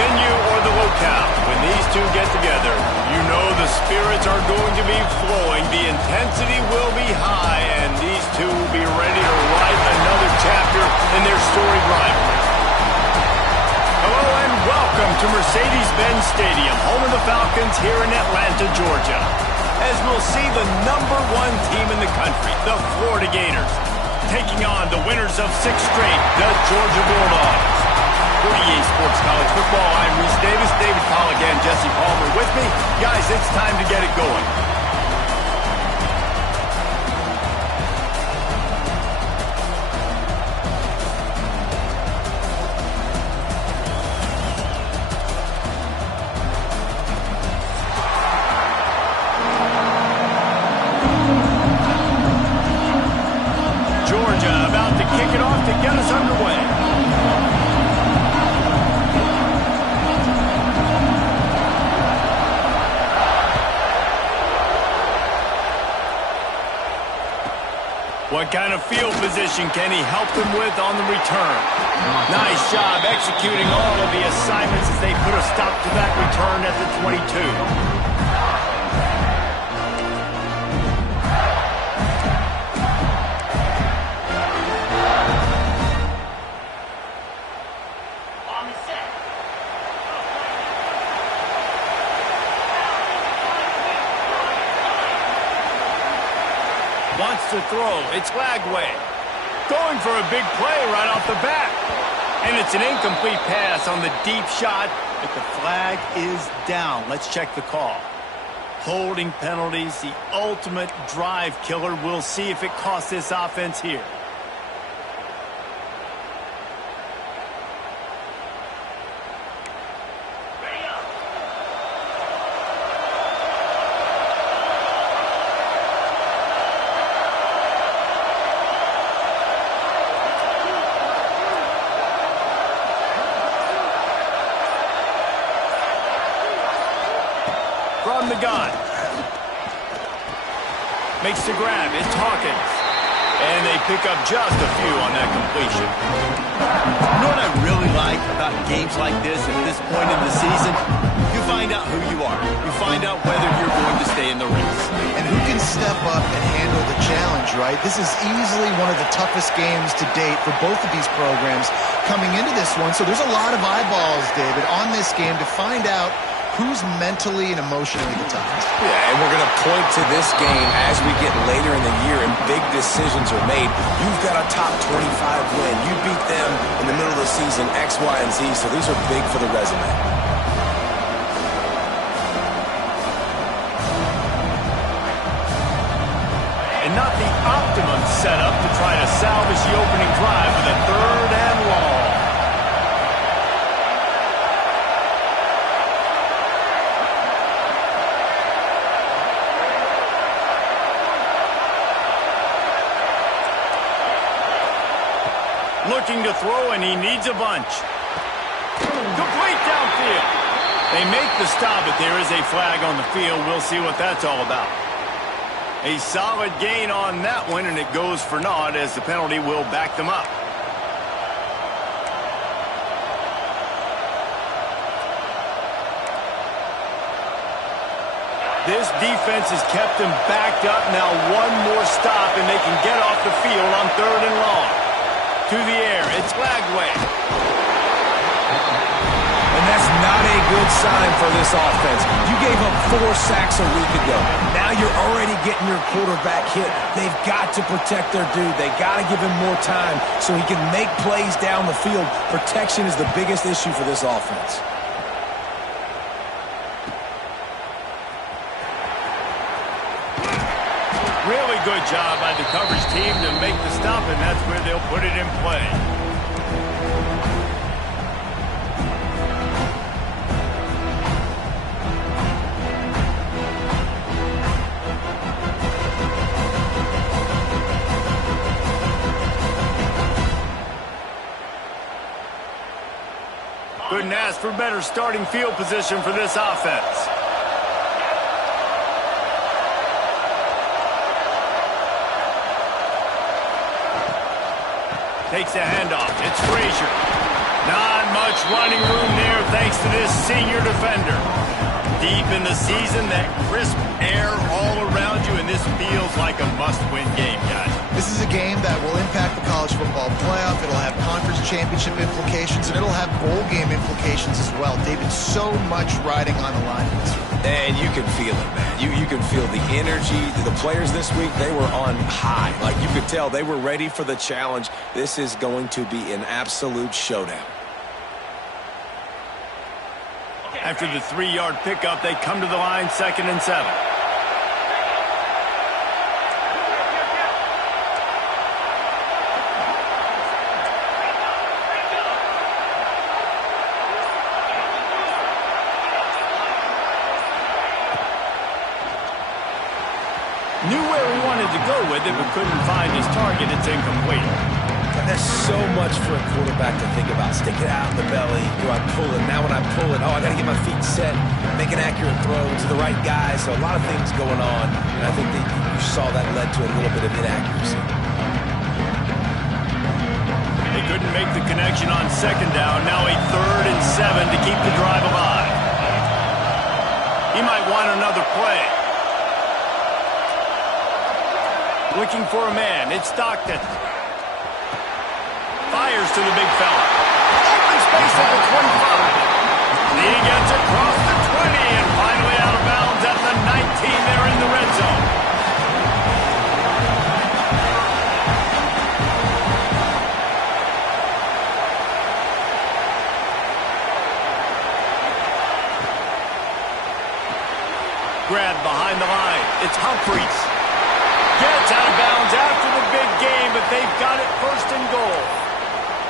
venue or the locale, when these two get together, you know the spirits are going to be flowing, the intensity will be high, and these two will be ready to write another chapter in their storied rivalry. Hello and welcome to Mercedes-Benz Stadium, home of the Falcons here in Atlanta, Georgia. As we'll see the #1 team in the country, the Florida Gators, taking on the winners of 6 straight, the Georgia Bulldogs. For EA Sports College Football, I'm Reese Davis, David Pollock, and Jesse Palmer with me. Guys, it's time to get it going. Georgia about to kick it off to get us underway. What kind of field position can he help them with on the return? Nice job executing all of the assignments as they put a stop to that return at the 22. Wants to throw. It's Lagway. Going for a big play right off the bat. And it's an incomplete pass on the deep shot, but the flag is down. Let's check the call. Holding penalties, the ultimate drive killer. We'll see if it costs this offense here. From the gun. Makes the grab. It's Hawkins. And they pick up just a few on that completion. You know what I really like about games like this at this point in the season? You find out who you are. You find out whether you're going to stay in the race. And who can step up and handle the challenge, right? This is easily one of the toughest games to date for both of these programs coming into this one. So there's a lot of eyeballs, David, on this game to find out who's mentally and emotionally the toughest. Yeah, and we're going to point to this game as we get later in the year and big decisions are made. You've got a top 25 win. You beat them in the middle of the season, X, Y, and Z, so these are big for the resume. And not the optimum setup to try to salvage the opening drive with a 3rd and long. Looking to throw, and he needs a bunch. Complete downfield. They make the stop, but there is a flag on the field. We'll see what that's all about. A solid gain on that one, and it goes for naught as the penalty will back them up. This defense has kept them backed up. Now one more stop, and they can get off the field on 3rd and long. To the air, it's Lagway. And that's not a good sign for this offense. You gave up 4 sacks a week ago. Now you're already getting your quarterback hit. They've got to protect their dude. They got to give him more time so he can make plays down the field. Protection is the biggest issue for this offense. Really good job by the coverage team to make the stop, and that's where they'll put it in play. Couldn't ask for better starting field position for this offense. Takes a handoff. It's Frazier. Not much running room there. thanks to this senior defender. Deep in the season, that crisp air all around you, and this feels like a must-win game, guys. This is a game that will impact the college football playoff. It'll have conference championship implications, and it'll have bowl game implications as well. David, so much riding on the line in this one. And you can feel it, man. You can feel the energy. The players this week, they were on high. Like, you could tell they were ready for the challenge. This is going to be an absolute showdown. After the 3-yard pickup, they come to the line, 2nd and 7. Knew where he wanted to go with it, but couldn't find his target. It's incomplete. There's so much for a quarterback to think about. Stick it out in the belly. Do I pull it? Now when I pull it, oh, I got to get my feet set, make an accurate throw to the right guy. So a lot of things going on, and I think that you saw that led to a little bit of inaccuracy. They couldn't make the connection on 2nd down. Now a 3rd and 7 to keep the drive alive. He might want another play. Looking for a man. It's Stockton. Fires to the big fella. Open space at the 25. He gets across the 20 and finally out of bounds at the 19 there in the red zone. Grabbed behind the line. It's Humphreys. Gets out of bounds after the big game, but they've got it 1st and goal.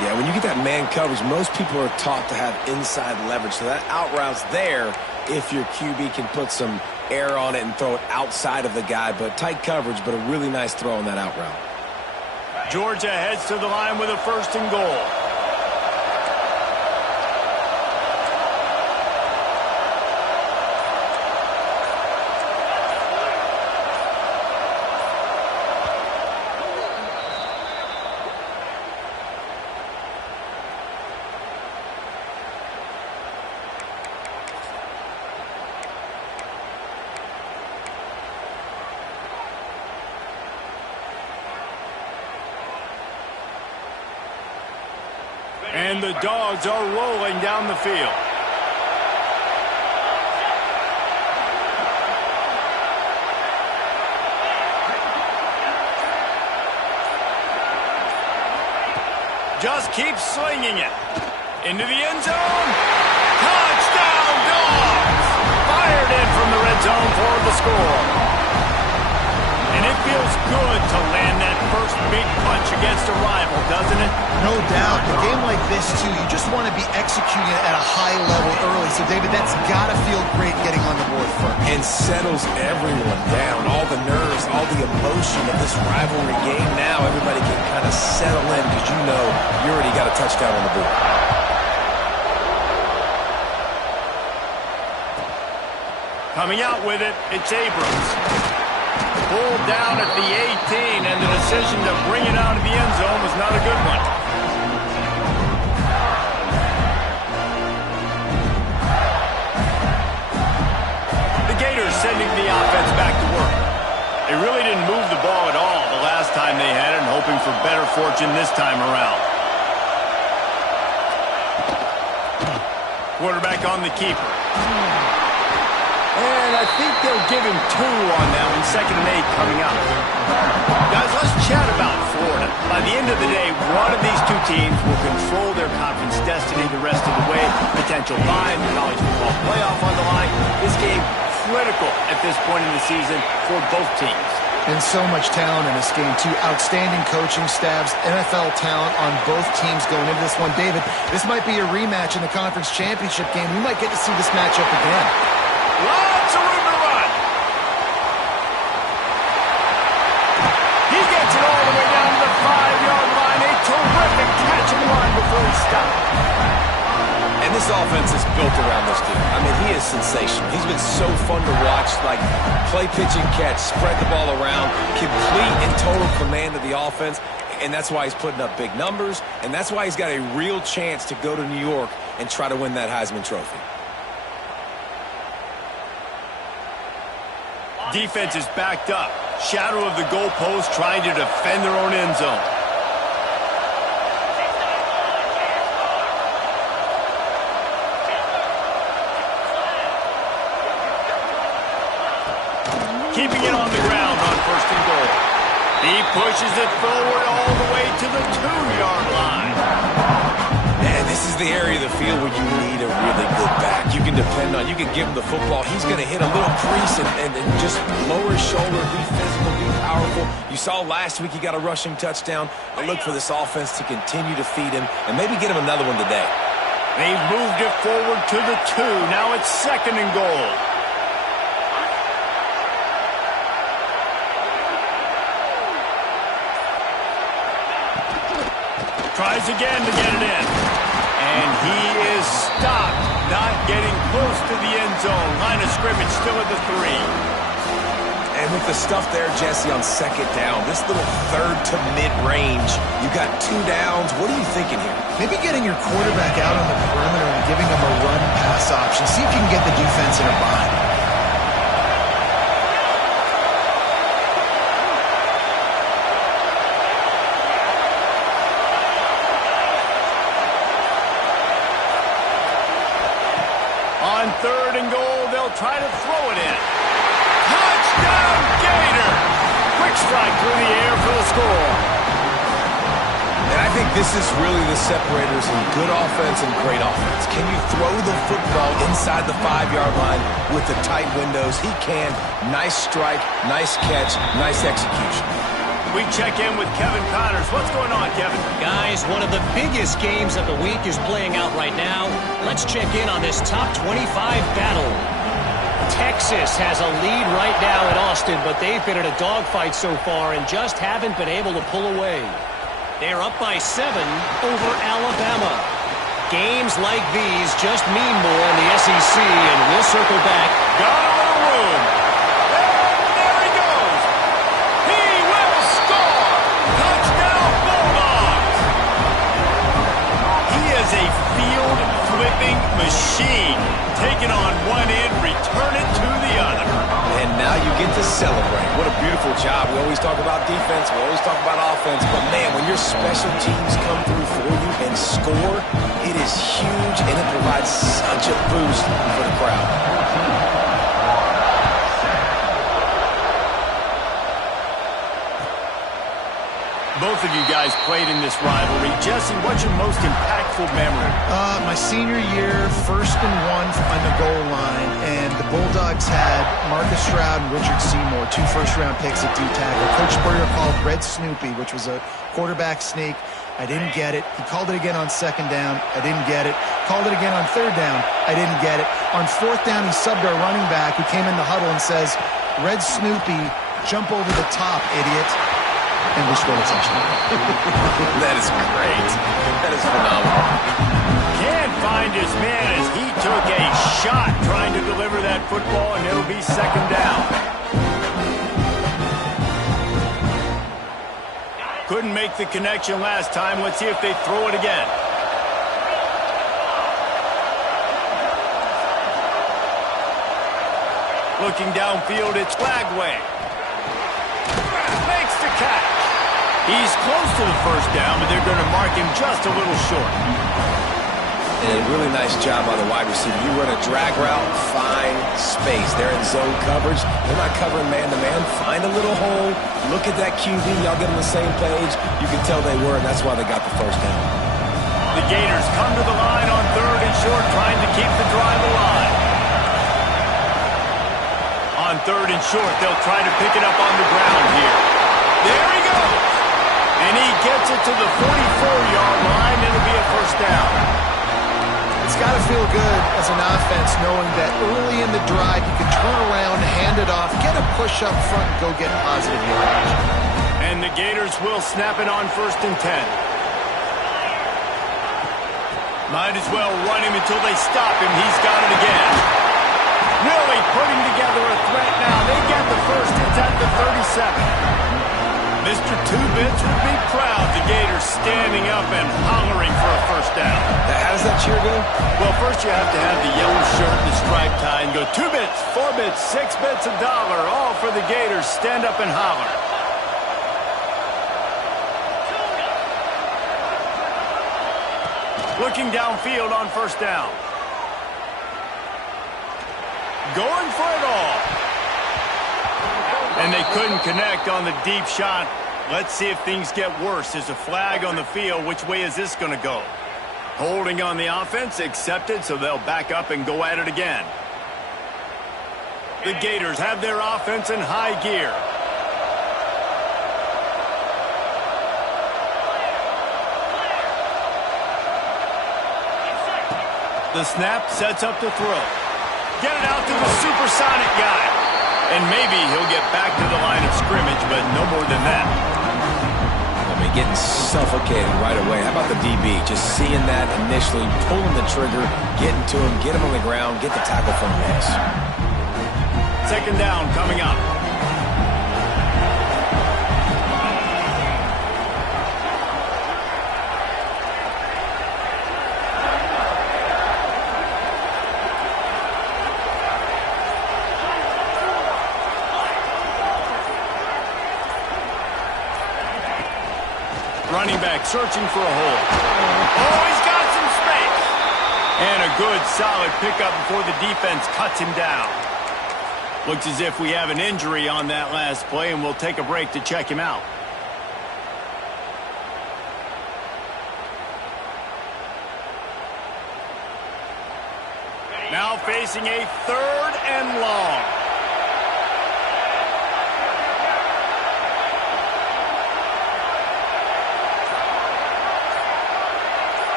Yeah, when you get that man coverage, most people are taught to have inside leverage. So that out route's there if your QB can put some air on it and throw it outside of the guy. But tight coverage, but a really nice throw on that out route. Georgia heads to the line with a 1st and goal. And the Dogs are rolling down the field. Just keeps slinging it. Into the end zone. Touchdown, Dogs! Fired in from the red zone for the score. And it feels good to land that first big punch against a rival, doesn't it? No doubt. A game like this, too, you just want to be executing it at a high level early. So, David, that's got to feel great getting on the board first. And settles everyone down. All the nerves, all the emotion of this rivalry game. Now everybody can kind of settle in because you know you already got a touchdown on the board. Coming out with it, it's Abrams. Pulled down at the 18, and the decision to bring it out of the end zone was not a good one. The Gators sending the offense back to work. They really didn't move the ball at all the last time they had it, and hoping for better fortune this time around. Quarterback on the keeper. And I think they'll give him 2 on that one, 2nd and 8 coming up. Guys, let's chat about Florida. By the end of the day, one of these 2 teams will control their conference destiny the rest of the way. Potential bye in the college football playoff on the line. This game critical at this point in the season for both teams. And so much talent in this game, too. Outstanding coaching staffs, NFL talent on both teams going into this one. David, this might be a rematch in the conference championship game. We might get to see this matchup again. Lots of room to run. He gets it all the way down to the 5-yard line. A terrific catch in line before he stopped. And this offense is built around this dude. I mean, he is sensational. He's been so fun to watch, like play, pitch, and catch, spread the ball around, complete and total command of the offense. And And that's why he's putting up big numbers, and that's why he's got a real chance to go to New York and try to win that Heisman Trophy. Defense is backed up. Shadow of the goalpost trying to defend their own end zone. Keeping it on the ground on 1st and goal. He pushes it forward all the way to the 2-yard line. And this is the area of the field where you need a really good back. You can depend on, you can give him the football. He's going to hit a little crease and just lower his shoulder, be physical, be powerful. You saw last week he got a rushing touchdown. I look for this offense to continue to feed him and maybe get him another one today. They've moved it forward to the 2. Now it's 2nd and goal. Tries again to get it in. And he is stopped, not getting close to the end zone. Line of scrimmage still at the 3. And with the stuff there, Jesse, on 2nd down, this little 3rd to mid-range, you got 2 downs. What are you thinking here? Maybe getting your quarterback out on the perimeter and giving him a run-pass option. See if you can get the defense in a bind. On 3rd and goal, they'll try to throw it in. Touchdown, Gator! Quick strike through the air for the score. And I think this is really the separators in good offense and great offense. Can you throw the football inside the 5-yard line with the tight windows? He can. Nice strike, nice catch, nice execution. We check in with Kevin Connors. What's going on, Kevin? Guys, one of the biggest games of the week is playing out right now. Let's check in on this top 25 battle. Texas has a lead right now at Austin, but they've been in a dogfight so far and just haven't been able to pull away. They're up by 7 over Alabama. Games like these just mean more in the SEC, and we'll circle back. Got a little room. There he goes. He will score. Touchdown, Bulldogs. He is a field-flipping machine. Take it on one end, return it to the other. And now you get to celebrate. What a beautiful job. We always talk about defense. We always talk about offense. But, man, when your special teams come through for you and score, it is huge, and it provides such a boost for the crowd. Both of you guys played in this rivalry. Jesse, what's your most impactful memory? My senior year, 1st and 1 on the goal line, and the Bulldogs had Marcus Stroud and Richard Seymour, 2 first-round picks at D-tackle. Coach Spurrier called Red Snoopy, which was a quarterback sneak. I didn't get it. He called it again on 2nd down. I didn't get it. Called it again on 3rd down. I didn't get it. On 4th down, he subbed our running back, who came in the huddle and says, "Red Snoopy, jump over the top, idiot." And we scored a touchdown. That is great. That is phenomenal. Can't find his man as he took a shot trying to deliver that football, and it'll be 2nd down. Couldn't make the connection last time. Let's see if they throw it again. Looking downfield, it's Flagway. Makes the catch. He's close to the 1st down, but they're going to mark him just a little short. And a really nice job by the wide receiver. You run a drag route, find space. They're in zone coverage. They're not covering man-to-man. Find a little hole. Look at that QB. Y'all get on the same page. You can tell they were, and that's why they got the 1st down. The Gators come to the line on 3rd and short, trying to keep the drive alive. On 3rd and short, they'll try to pick it up on the ground here. There he goes. And he gets it to the 44-yard line. It'll be a 1st down. It's got to feel good as an offense knowing that early in the drive you can turn around, hand it off, get a push up front, and go get positive yardage. And the Gators will snap it on 1st and 10. Might as well run him until they stop him. He's got it again. Really putting together a threat now. They get the 1st. It's at the 37. Mr. Two-Bits would be proud. The Gators standing up and hollering for a first down. How does that cheer go? Well, first you have to have the yellow shirt and the striped tie and go 2 bits, 4 bits, 6 bits, $1, all for the Gators. Stand up and holler. Looking downfield on first down. Going for it all. And they couldn't connect on the deep shot. Let's see if things get worse. There's a flag on the field. Which way is this going to go? Holding on the offense, accepted, so they'll back up and go at it again. The Gators have their offense in high gear. The snap sets up the throw. Get it out to the supersonic guy. And maybe he'll get back to the line of scrimmage, but no more than that. I mean, getting suffocated right away. How about the DB? Just seeing that initially, pulling the trigger, getting to him, get him on the ground, get the tackle for a miss. Second down coming up. Running back searching for a hole. Oh, he's got some space. And a good, solid pickup before the defense cuts him down. Looks as if we have an injury on that last play, and we'll take a break to check him out. Now facing a 3rd and long.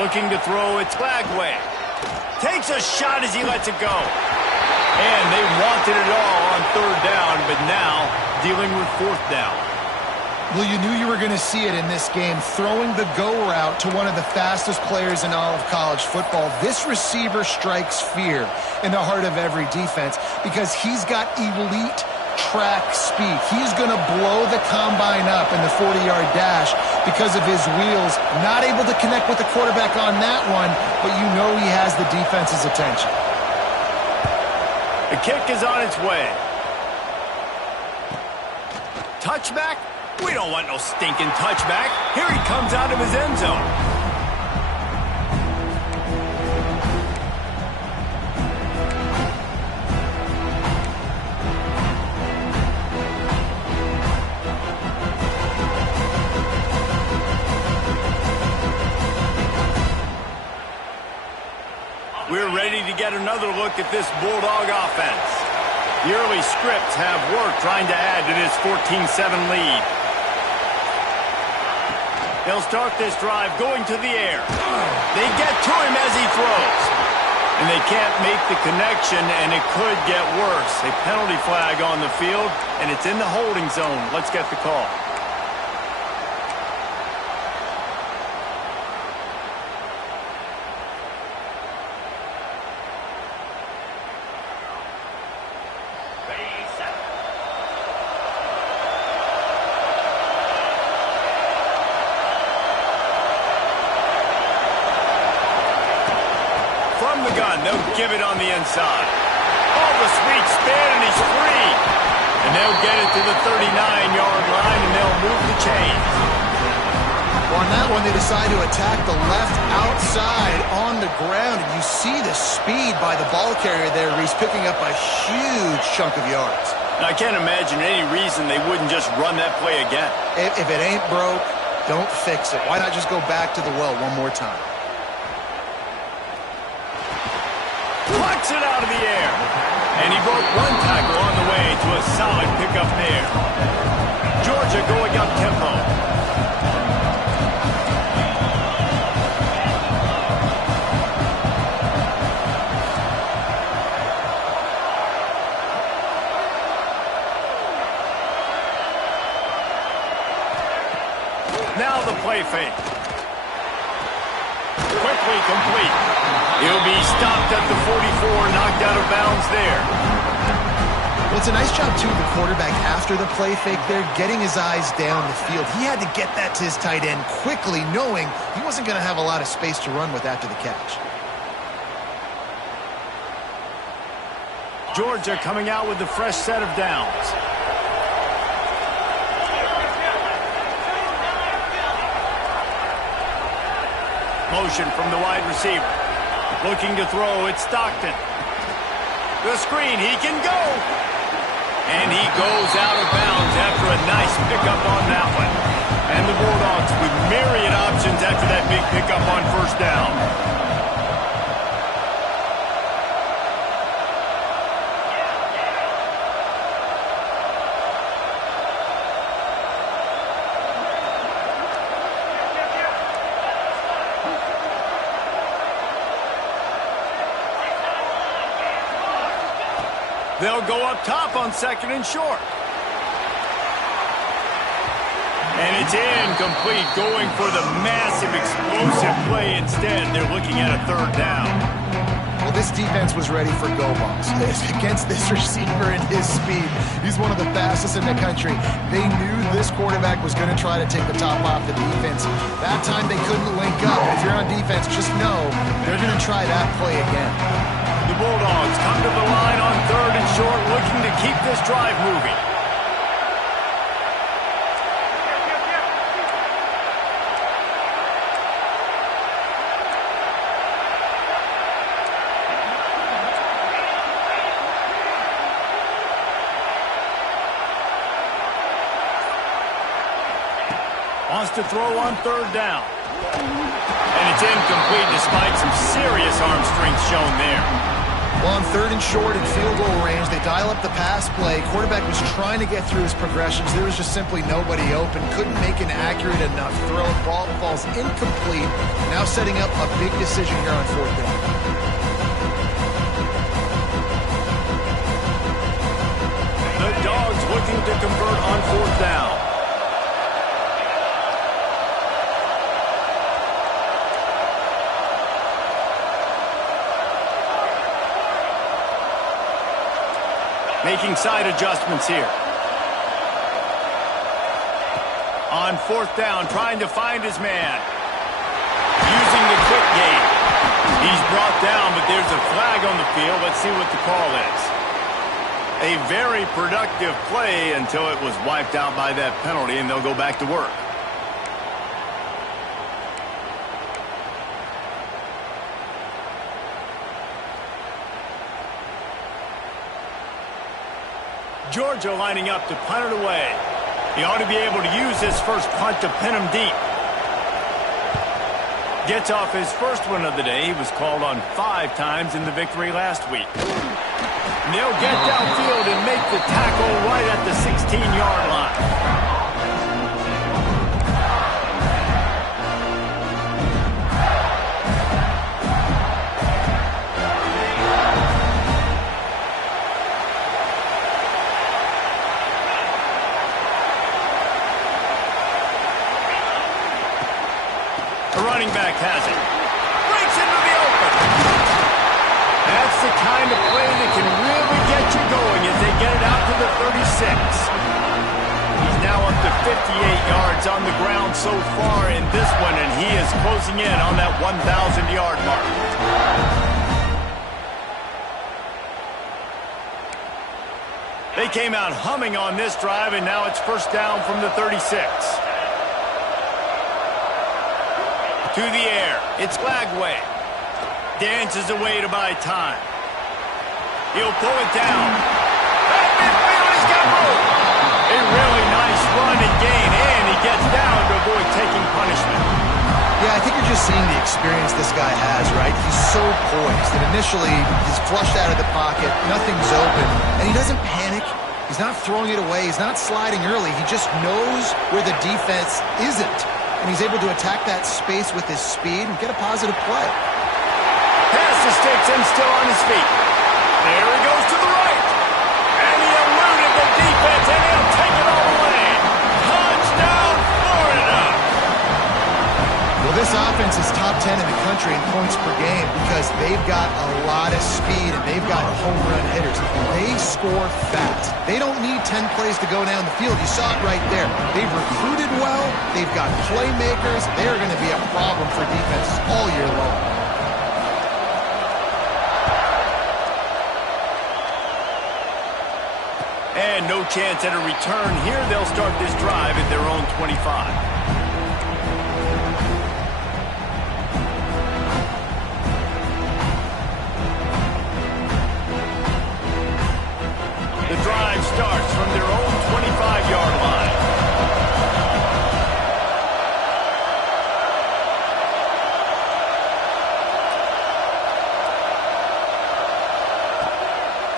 Looking to throw, it's Flagway. Takes a shot as he lets it go. And they wanted it all on 3rd down, but now dealing with 4th down. Well, you knew you were going to see it in this game, throwing the go route to one of the fastest players in all of college football. This receiver strikes fear in the heart of every defense because he's got elite track speed. He's going to blow the combine up in the 40-yard dash because of his wheels. Not able to connect with the quarterback on that one, but you know he has the defense's attention. The kick is on its way. Touchback? We don't want no stinking touchback. Here he comes out of his end zone. We're ready to get another look at this Bulldog offense. The early scripts have worked trying to add to this 14-7 lead. They'll start this drive going to the air. They get to him as he throws. And they can't make the connection, and it could get worse. A penalty flag on the field, and it's in the holding zone. Let's get the call. From the gun, they'll give it on the inside. Oh, the sweet spin, and he's free. And they'll get it to the 39-yard line, and they'll move the chains. Well, on that one, they decide to attack the left outside on the ground. And you see the speed by the ball carrier there. He's picking up a huge chunk of yards. Now, I can't imagine any reason they wouldn't just run that play again. If it ain't broke, don't fix it. Why not just go back to the well one more time? Plucks it out of the air. And he broke one tackle on the way to a solid pickup there. Georgia going up tempo. Now the play fake. Quickly complete. He'll be stopped at the 44, knocked out of bounds there. Well, it's a nice job, too, the quarterback after the play fake there, getting his eyes down the field. He had to get that to his tight end quickly, knowing he wasn't going to have a lot of space to run with after the catch. Georgia coming out with a fresh set of downs. Motion from the wide receiver. Looking to throw, it's Stockton. The screen, he can go. And he goes out of bounds after a nice pickup on that one. And the Bulldogs with myriad options after that big pickup on first down. They'll go up top on second and short. And it's incomplete, going for the massive explosive play instead. They're looking at a third down. Well, this defense was ready for go balls. Against this receiver and his speed, he's one of the fastest in the country. They knew this quarterback was going to try to take the top off the defense. That time they couldn't link up. If you're on defense, just know they're going to try that play again. The Bulldogs come to the line on third and short, looking to keep this drive moving. Wants to throw on third down. And it's incomplete despite some serious arm strength shown there. Well, on third and short and field goal range, they dial up the pass play. Quarterback was trying to get through his progressions. There was just simply nobody open. Couldn't make an accurate enough throw. Ball falls incomplete. Now setting up a big decision here on fourth down. The Dogs looking to convert on fourth down. Making side adjustments here. On fourth down, trying to find his man. Using the quick game. He's brought down, but there's a flag on the field. Let's see what the call is. A very productive play until it was wiped out by that penalty, and they'll go back to work. Georgia lining up to punt it away. He ought to be able to use his first punt to pin him deep. Gets off his first one of the day. He was called on 5 times in the victory last week. And they'll get downfield and make the tackle right at the 16-yard line. Running back has it. Breaks into the open. That's the kind of play that can really get you going as they get it out to the 36. He's now up to 58 yards on the ground so far in this one, and he is closing in on that 1,000-yard mark. They came out humming on this drive, and now it's first down from the 36. To the air. It's Lagway. Dances away to buy time. He'll pull it down. At midfield, he's got room. A really nice run and gain, and he gets down to avoid taking punishment. Yeah, I think you're just seeing the experience this guy has, right? He's so poised that initially he's flushed out of the pocket, nothing's open, and he doesn't panic. He's not throwing it away. He's not sliding early. He just knows where the defense isn't. And he's able to attack that space with his speed and get a positive play. Pass to Sticks and still on his feet. There he goes to the right. And he eluded the defense, and he'll take it all the way. Touchdown, Florida. Well, This offense is top 10 in the country in points per game because they've got a lot of speed and they've got home run hitters. They score fast. They don't need 10 plays to go down the field. You saw it right there. They've recruited well. They've got playmakers. They're going to be a problem for defenses all year long. And no chance at a return here. They'll start this drive at their own 25. The drive starts from their own 25-yard line.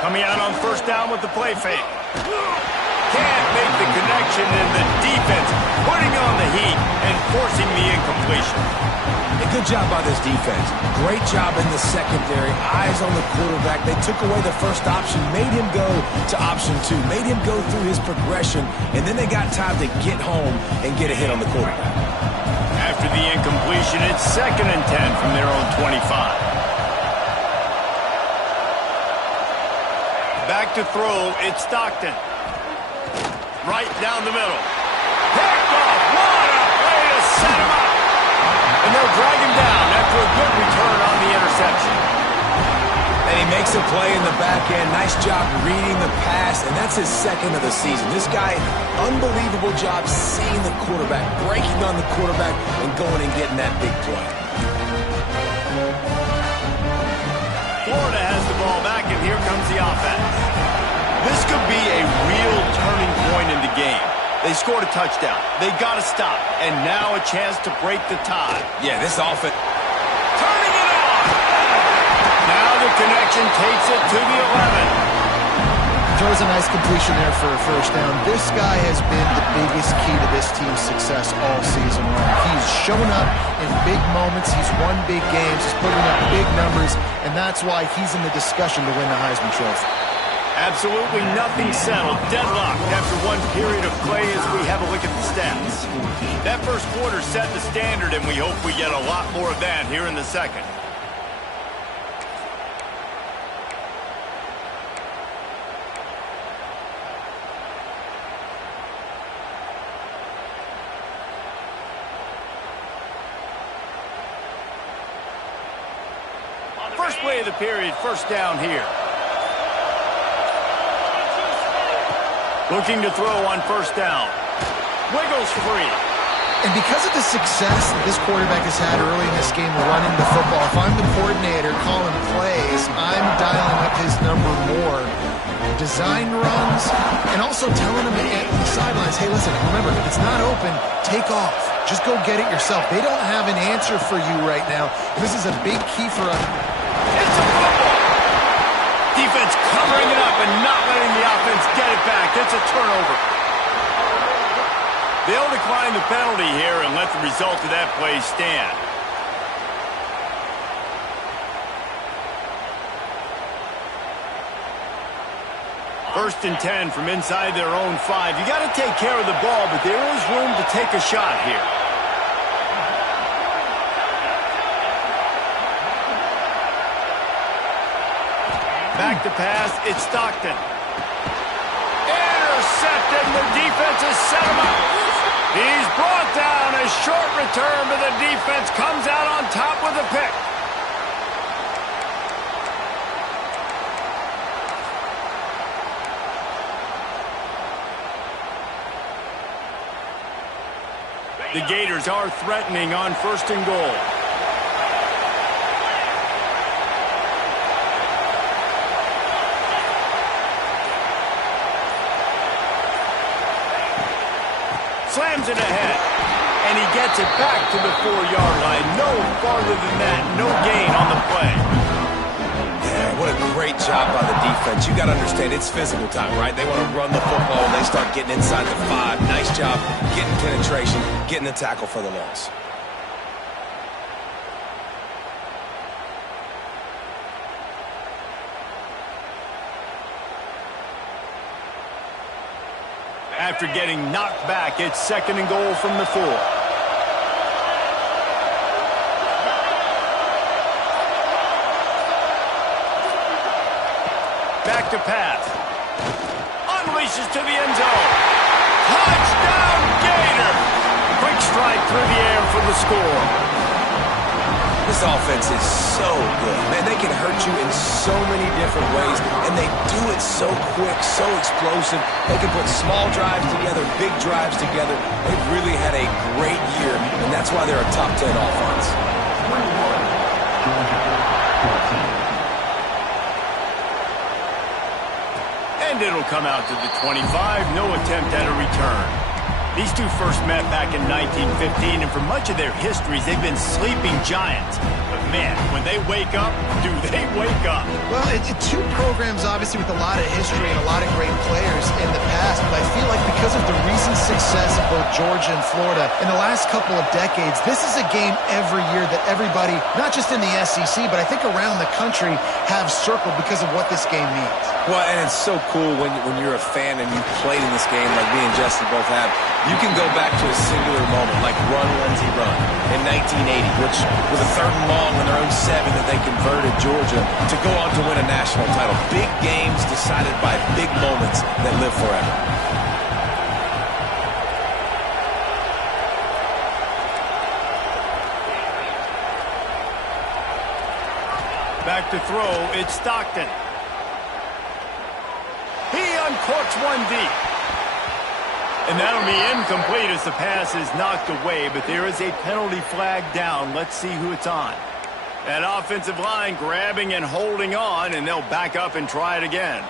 Coming out on first down with the play fake. Can't make the connection, and the defense putting on the heat and forcing the incompletion. A good job by this defense. Great job in the secondary. Eyes on the quarterback. They took away the first option, made him go to option 2, made him go through his progression, and then they got time to get home and get a hit on the quarterback. After the incompletion, it's 2nd and 10 from their own 25. Back to throw, it's Stockton. Right down the middle. Picked off. What a way to set him up. And they'll drag him down after a good return on the interception. And he makes a play in the back end. Nice job reading the pass, and that's his 2nd of the season. This guy, unbelievable job seeing the quarterback, breaking on the quarterback, and going and getting that big play. Florida has the ball back, and here comes the offense. This could be a real turning point in the game. They scored a touchdown. They got to stop. And now a chance to break the tie. Yeah, this offense. Turning it on! Now the connection takes it to the 11. Throws a nice completion there for a first down. This guy has been the biggest key to this team's success all season long. He's shown up in big moments. He's won big games. He's putting up big numbers, and that's why he's in the discussion to win the Heisman Trophy. Absolutely nothing settled. Deadlocked after one period of play as we have a look at the stats. That first quarter set the standard, and we hope we get a lot more of that here in the second. First play of the period, first down here. Looking to throw on first down. Wiggles free. And because of the success this quarterback has had early in this game running the football, if I'm the coordinator calling plays, I'm dialing up his number more. Design runs, and also telling him at the sidelines, hey, listen, remember, if it's not open, take off. Just go get it yourself. They don't have an answer for you right now. This is a big key for us. It's a fumble. Defense covering it up and not letting the offense get it back. It's a turnover. They'll decline the penalty here and let the result of that play stand. First and 10 from inside their own 5. You got to take care of the ball, but there is room to take a shot here. Back to pass, it's Stockton. Intercepted, and the defense has set him up. He's brought down. A short return, but the defense comes out on top with a pick. The Gators are threatening on first and goal. Slams it ahead, and he gets it back to the 4-yard line. No farther than that, no gain on the play. Yeah, what a great job by the defense. You got to understand, it's physical time, right? They want to run the football, and they start getting inside the 5. Nice job getting penetration, getting the tackle for the loss. After getting knocked back, it's second and goal from the 4. Back to pass. Unleashes to the end zone. Touchdown, Gator! Quick strike through the air for the score. This offense is so good. Man, they can hurt you in so many different ways, and they do it so quick, so explosive. They can put small drives together, big drives together. They've really had a great year, and that's why they're a top 10 offense. And it'll come out to the 25. No attempt at a return. These two first met back in 1915, and for much of their histories, they've been sleeping giants. But man, when they wake up, do they wake up? Well, two programs, obviously, with a lot of history and a lot of great players in the past, but I feel like because of the recent success of both Georgia and Florida in the last couple of decades, this is a game every year that everybody, not just in the SEC, but I think around the country, have circled because of what this game means. Well, and it's so cool when you're a fan and you played in this game like me and Justin both have. You can go back to a singular moment like Run, Lindsey, Run in 1980, which was a 3rd and long on their own 7 that they converted Georgia to go on to win a national title. Big games decided by big moments that live forever. Back to throw, it's Stockton. He uncorks one deep. And that'll be incomplete as the pass is knocked away, but there is a penalty flag down. Let's see who it's on. That offensive line grabbing and holding on, and they'll back up and try it again.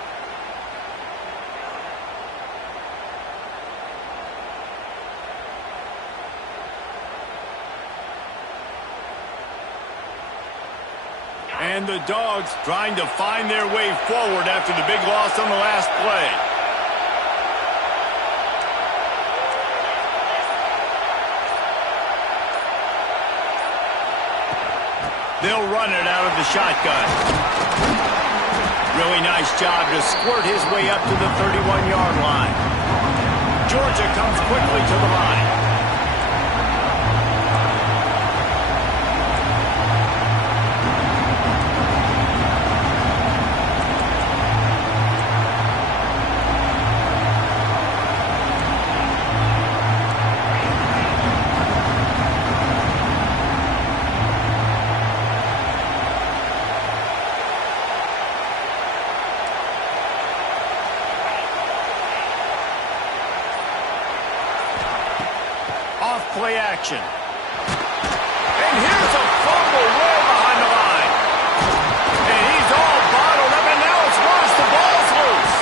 And the Dogs trying to find their way forward after the big loss on the last play. They'll run it out of the shotgun. Really nice job to squirt his way up to the 31-yard line. Georgia comes quickly to the line. Play action. And here's a fumble way behind the line. And he's all bottled up, and now it's worse. The ball's loose.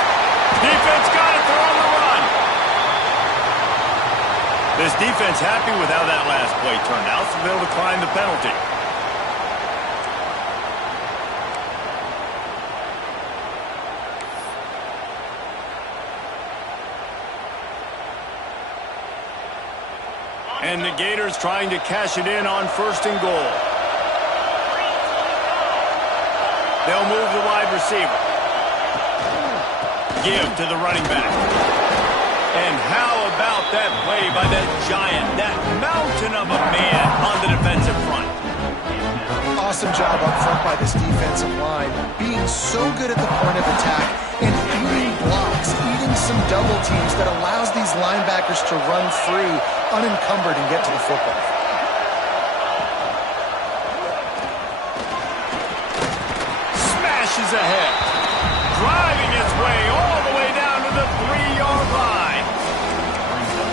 Defense got it. They're on the run. This defense happy with how that last play turned out, so they'll decline the penalty. And the Gators trying to cash it in on 1st and goal. They'll move the wide receiver. Give to the running back. And how about that play by that giant, that mountain of a man on the defensive front? Awesome job up front by this defensive line, being so good at the point of attack and eating blocks, eating some double teams that allows these linebackers to run free, unencumbered, and get to the football. Smashes ahead, driving his way all the way down to the 3-yard line.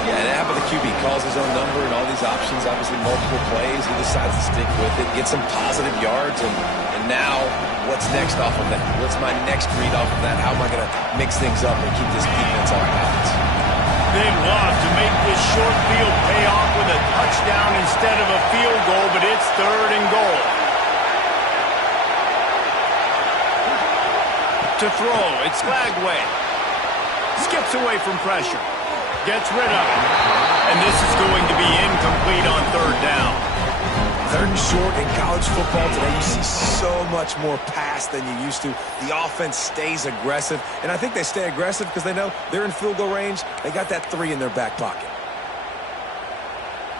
Yeah, and how about the QB calls his own number and all these options, obviously multiple plays. He decides to stick with it, get some positive yards, and now what's next off of that? What's my next read off of that? How am I going to mix things up and keep this defense on balance? They'd love to make this short field pay off with a touchdown instead of a field goal, but it's 3rd and goal. To throw, it's Lagway. Skips away from pressure. Gets rid of it. And this is going to be incomplete on 3rd down. 3rd and short in college football today. You see so much more pass than you used to. The offense stays aggressive, and I think they stay aggressive because they know they're in field goal range. They got that 3 in their back pocket.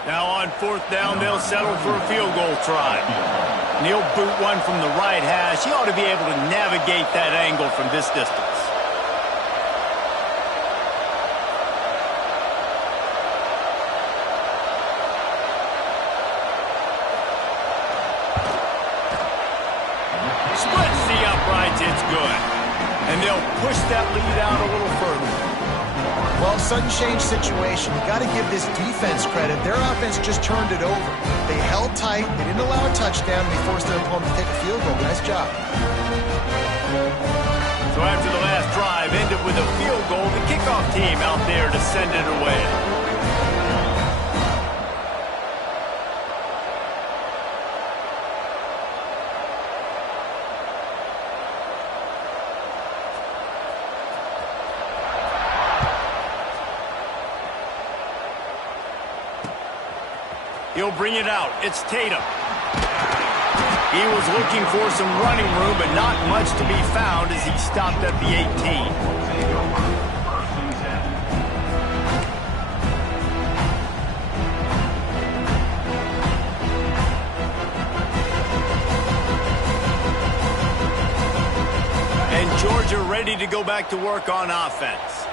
Now on 4th down, they'll settle for a field goal try. And he'll boot one from the right hash. He ought to be able to navigate that angle from this distance. Splits the uprights. It's good. And they'll push that lead out a little further. Well, sudden change situation. You got to give this defense credit. Their offense just turned it over. They held tight. They didn't allow a touchdown, and they forced their opponent to take a field goal. Nice job. So after the last drive ended with a field goal, the kickoff team out there to send it away. He'll bring it out. It's Tatum. He was looking for some running room, but not much to be found as he stopped at the 18. And Georgia ready to go back to work on offense.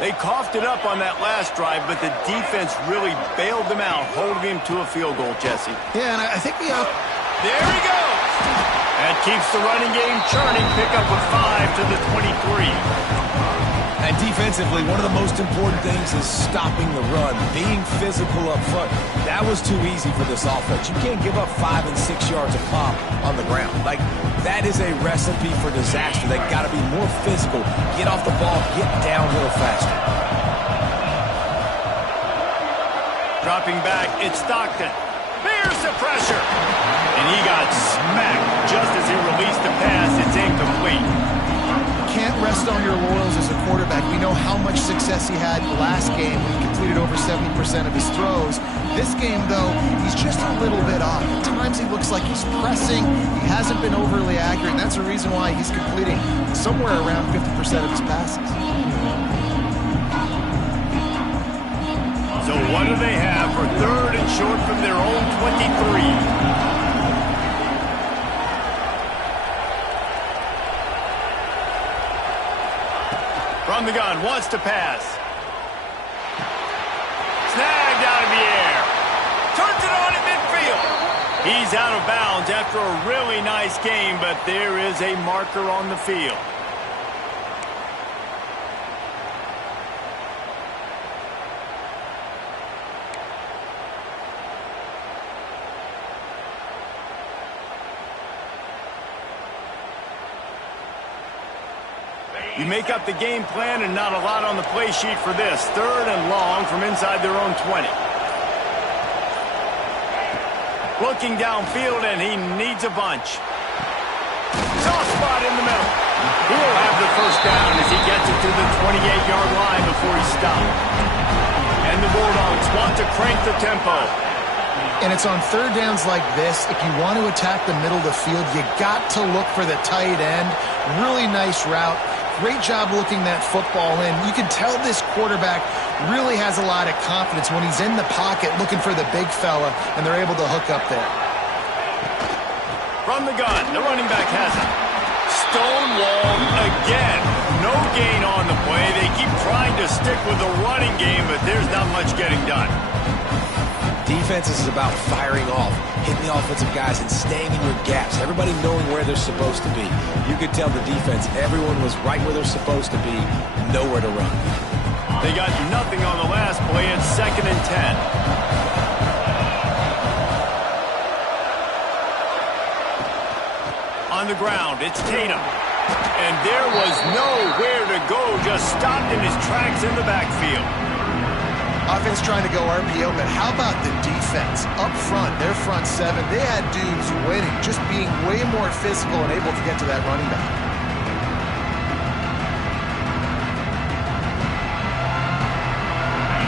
They coughed it up on that last drive, but the defense really bailed them out, holding him to a field goal, Jesse. Yeah, and I think There he goes! That keeps the running game churning. Pick up a 5 to the 23. And defensively, one of the most important things is stopping the run, being physical up front. That was too easy for this offense. You can't give up 5 and 6 yards a pop on the ground. Like, that is a recipe for disaster. They got to be more physical, get off the ball, get downhill faster. Dropping back, it's Stockton. There's the pressure. And he got smacked just as he released the pass. It's incomplete. can't rest on your laurels as a quarterback. We know how much success he had last game when he completed over 70% of his throws. This game, though, he's just a little bit off. At times he looks like he's pressing. He hasn't been overly accurate, and that's the reason why he's completing somewhere around 50% of his passes. So what do they have for third and short from their own 23? From the gun, wants to pass. Snagged out of the air. Turns it on at midfield. He's out of bounds after a really nice game, but there is a marker on the field. You make up the game plan and not a lot on the play sheet for this. Third and long from inside their own 20. Looking downfield, and he needs a bunch. Soft spot in the middle. He'll have the first down as he gets it to the 28-yard line before he stopped. And the Bulldogs want to crank the tempo. And it's on third downs like this, if you want to attack the middle of the field, you got to look for the tight end. Really nice route. Great job looking that football in. You can tell this quarterback really has a lot of confidence when he's in the pocket looking for the big fella, and they're able to hook up there. From the gun, the running back has it. Stonewalled again. No gain on the play. They keep trying to stick with the running game, but there's not much getting done. Defense is about firing off, hitting the offensive guys, and staying in your gaps. Everybody knowing where they're supposed to be. You could tell the defense, everyone was right where they're supposed to be, nowhere to run. They got nothing on the last play. It's 2nd and 10. On the ground, it's Tatum. And there was nowhere to go, just stopped in his tracks in the backfield. Offense trying to go RPO, but how about the defense? Up front, their front seven, they had dudes winning, just being way more physical and able to get to that running back.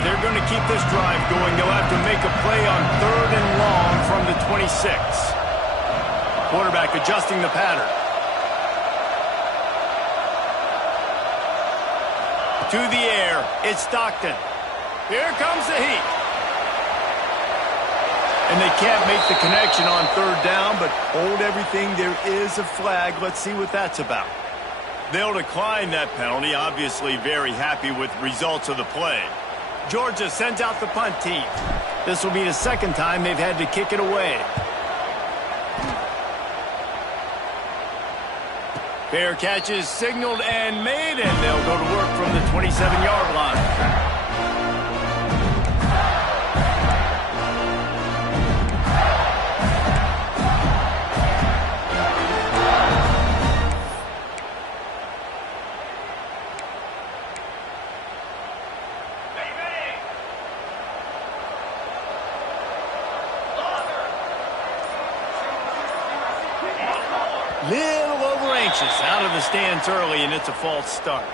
They're going to keep this drive going. They'll have to make a play on 3rd and long from the 26. Quarterback adjusting the pattern. To the air, it's Stockton. Here comes the heat. And they can't make the connection on third down, but hold everything. There is a flag. Let's see what that's about. They'll decline that penalty. Obviously very happy with the results of the play. Georgia sends out the punt team. This will be the second time they've had to kick it away. Fair catch is signaled and made, and they'll go to work from the 27-yard line. Little over anxious, out of the stands early, and it's a false start.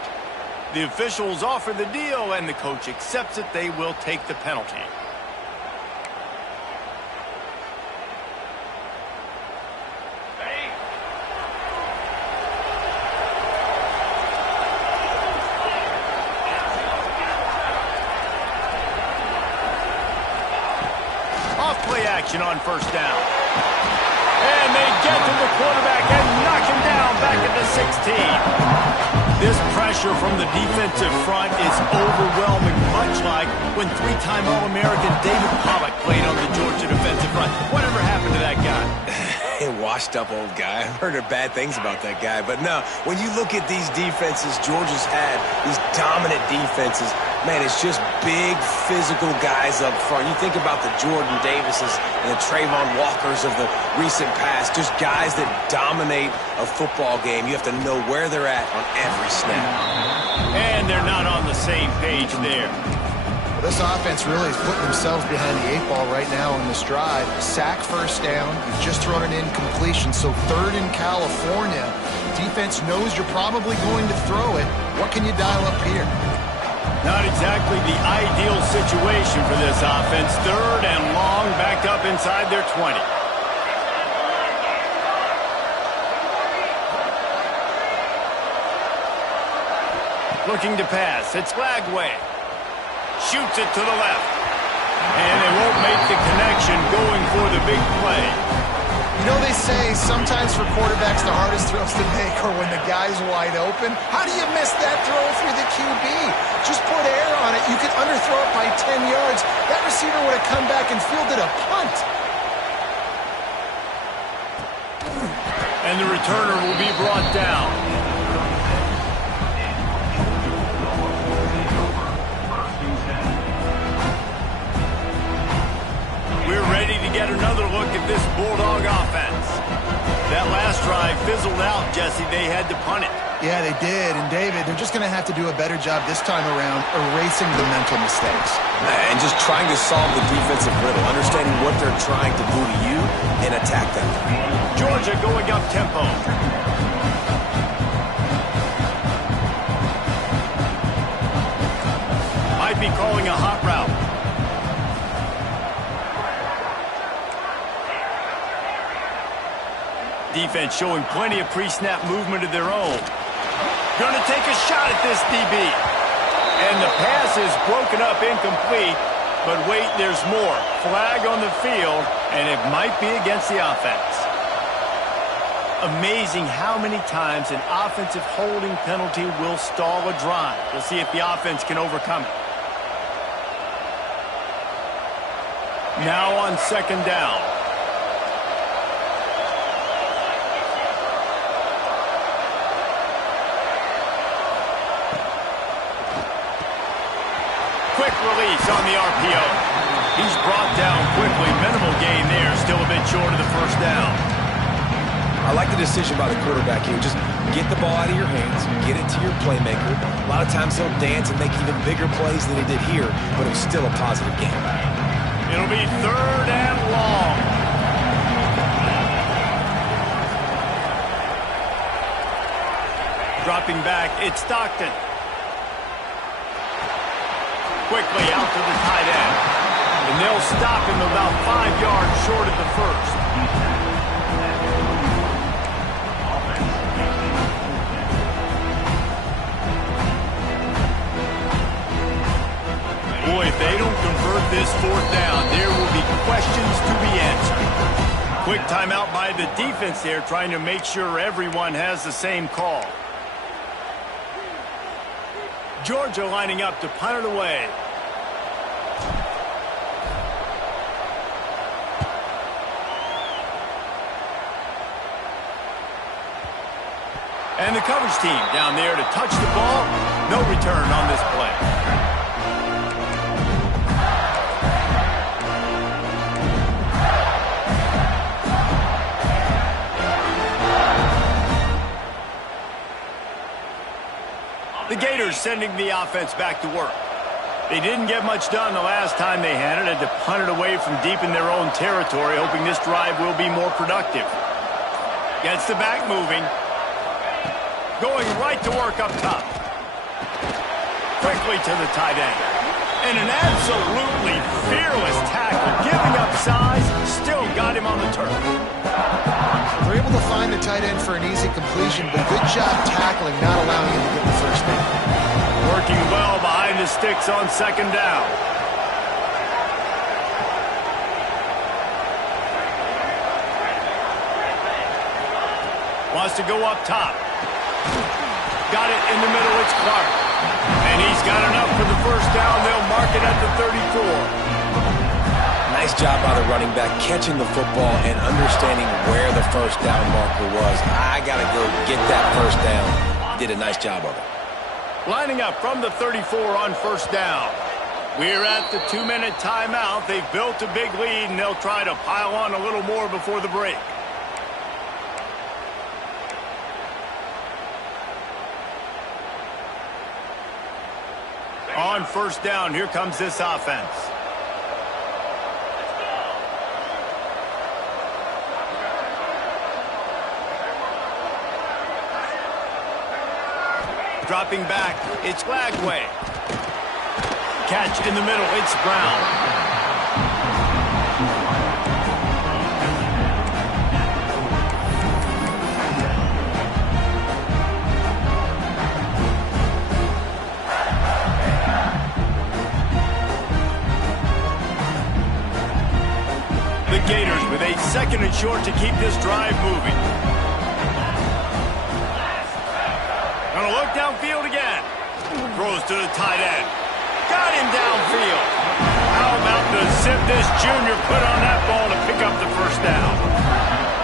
The officials offer the deal, and the coach accepts it. They will take the penalty. Off play action on first down. And they get to the quarterback and knock him down back at the 16. This pressure from the defensive front is overwhelming, much like when three-time All-American David Pollock played on the Georgia defensive front. Whatever happened to that guy? A washed-up old guy. I've heard bad things about that guy. But no, when you look at these defenses Georgia's had, these dominant defenses, man, it's just big, physical guys up front. You think about the Jordan Davises and the Trayvon Walkers of the recent past, just guys that dominate a football game. You have to know where they're at on every snap. And they're not on the same page there. Well, this offense really is putting themselves behind the 8 ball right now on this drive. Sack first down. You've just thrown an incompletion, so third in California. Defense knows you're probably going to throw it. What can you dial up here? Not exactly the ideal situation for this offense. Third and long, backed up inside their 20. Looking to pass. It's Lagway. Shoots it to the left. And they won't make the connection going for the big play. You know, they say sometimes for quarterbacks the hardest throws to make are when the guy's wide open. How do you miss that throw through the QB? Just put air on it. You could underthrow it by 10 yards. That receiver would have come back and fielded a punt. And the returner will be brought down. We're ready to get another look at this Bulldog offense. That last drive fizzled out, Jesse. They had to punt it. Yeah, they did. And, David, they're just going to have to do a better job this time around erasing the mental mistakes. And just trying to solve the defensive riddle, understanding what they're trying to do to you and attack them. Georgia going up tempo. Might be calling a hot route. Defense showing plenty of pre-snap movement of their own. Going to take a shot at this DB. And the pass is broken up, incomplete. But wait, there's more. Flag on the field, and it might be against the offense. Amazing how many times an offensive holding penalty will stall a drive. We'll see if the offense can overcome it. Now on second down. Quick release on the RPO. He's brought down quickly. Minimal gain there. Still a bit short of the first down. I like the decision by the quarterback here. Just get the ball out of your hands, get it to your playmaker. A lot of times he'll dance and make even bigger plays than he did here, but it was still a positive game. It'll be third and long. Dropping back, it's Stockton. Quickly out to the tight end. And they'll stop him about 5 yards short of the first. Boy, if they don't convert this fourth down, there will be questions to be quick timeout by the defense there, trying to make sure everyone has the same call. Georgia lining up to punt it away. And the coverage team down there to touch the ball. No return on this play. The Gators sending the offense back to work. They didn't get much done the last time they had it. Had to punt it away from deep in their own territory, hoping this drive will be more productive. Gets the back moving. Going right to work up top. Quickly to the tight end. And an absolutely fearless tackle. Giving up size, still got him on the turf. They're able to find the tight end for an easy completion, but good job tackling, not allowing him to get the first down. Working well behind the sticks on second down. Wants to go up top. Got it in the middle, it's Clark. And he's got enough for the first down. They'll mark it at the 34. Nice job by the running back catching the football and understanding where the first down marker was. I got to go get that first down. Did a nice job of it. Lining up from the 34 on first down. We're at the 2-minute timeout. They've built a big lead, and they'll try to pile on a little more before the break. On first down, here comes this offense. Dropping back, it's Lagway. Catch in the middle, it's Brown. The Gators with a second and short to keep this drive moving. Gonna look downfield again. Throws to the tight end. Got him downfield. How about the zip this junior put on that ball to pick up the first down?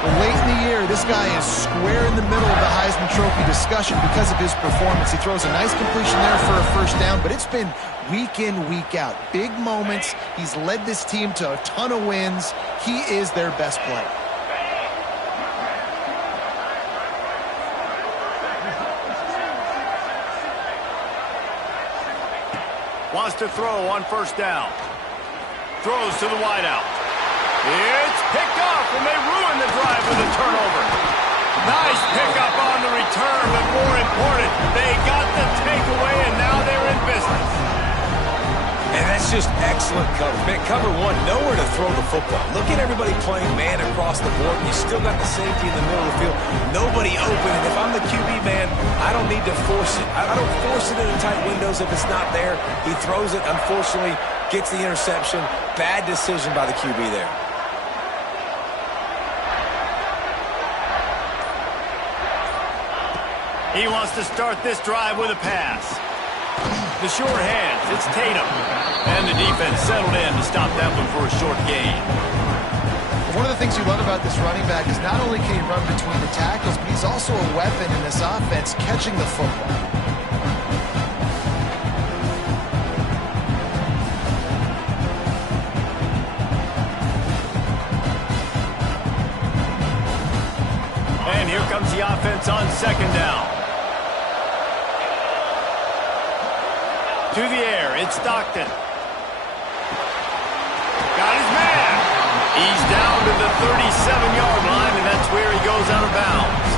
Well, late in the year, this guy is square in the middle of the Heisman Trophy discussion because of his performance. He throws a nice completion there for a first down, but it's been week in, week out. Big moments. He's led this team to a ton of wins. He is their best player. Wants to throw on first down. Throws to the wideout. It's picked off, and they ruin the drive with a turnover. Nice pickup on the return, but more important, they got the takeaway, and now they're in business. And that's just excellent cover. Man, cover one, nowhere to throw the football. Look at everybody playing man across the board, and you still got the safety in the middle of the field. Nobody open, and if I'm the QB man, I don't need to force it. I don't force it into tight windows if it's not there. He throws it, unfortunately, gets the interception. Bad decision by the QB there. He wants to start this drive with a pass. The short hands, it's Tatum. And the defense settled in to stop that one for a short gain. One of the things you love about this running back is not only can he run between the tackles, but he's also a weapon in this offense catching the football. And here comes the offense on second down. To the air, it's Stockton. Got his man. He's down to the 37-yard line, and that's where he goes out of bounds.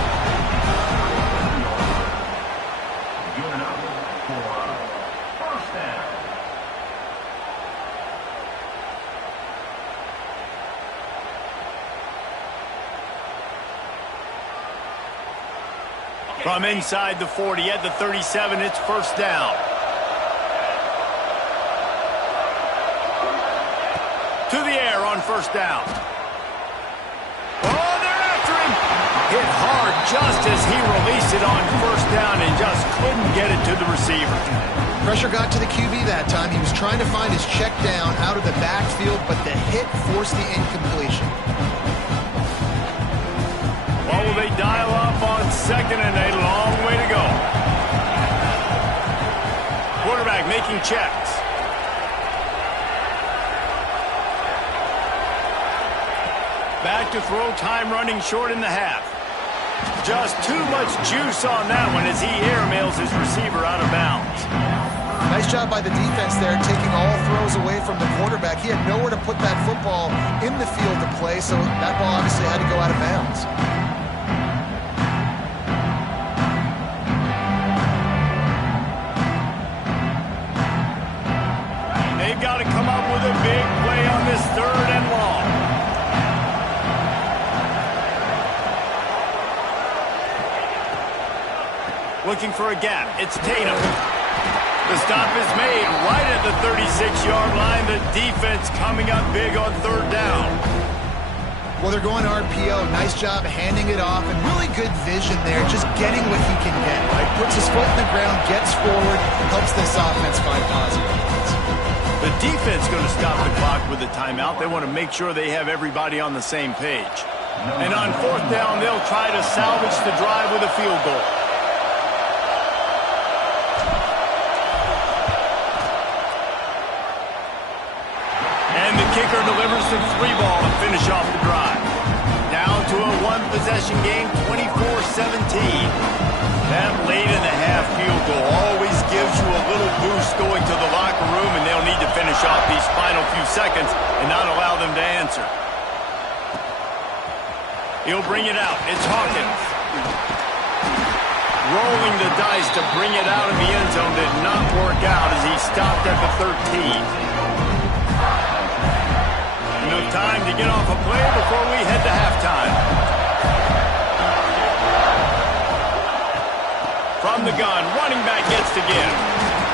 From inside the 40 at the 37, it's first down. To the air on first down. just as he released it on first down and just couldn't get it to the receiver. Pressure got to the QB that time. He was trying to find his check down out of the backfield, but the hit forced the incompletion. Well, will they dial up on second and a long way to go? Quarterback making checks. Back to throw, time running short in the half. Just too much juice on that one as he airmails his receiver out of bounds. Nice job by the defense there, taking all throws away from the quarterback. He had nowhere to put that football in the field to play, so that ball obviously had to go out of bounds. They've got to come up with a big play on this third and long. Looking for a gap. It's Tatum. The stop is made right at the 36-yard line. The defense coming up big on third down. Well, they're going RPO. Nice job handing it off, and really good vision there, just getting what he can get, right? Puts his foot in the ground, gets forward, helps this offense find positive points. The defense going to stop the clock with a timeout. They want to make sure they have everybody on the same page. And on fourth down, they'll try to salvage the drive with a field goal. Kicker delivers the 3-ball to finish off the drive. Down to a one-possession game, 24-17. That late in the half field goal always gives you a little boost going to the locker room, and they'll need to finish off these final few seconds and not allow them to answer. He'll bring it out. It's Hawkins. Rolling the dice to bring it out of the end zone did not work out as he stopped at the 13. Enough time to get off a play before we head to halftime. From the gun, running back gets to give.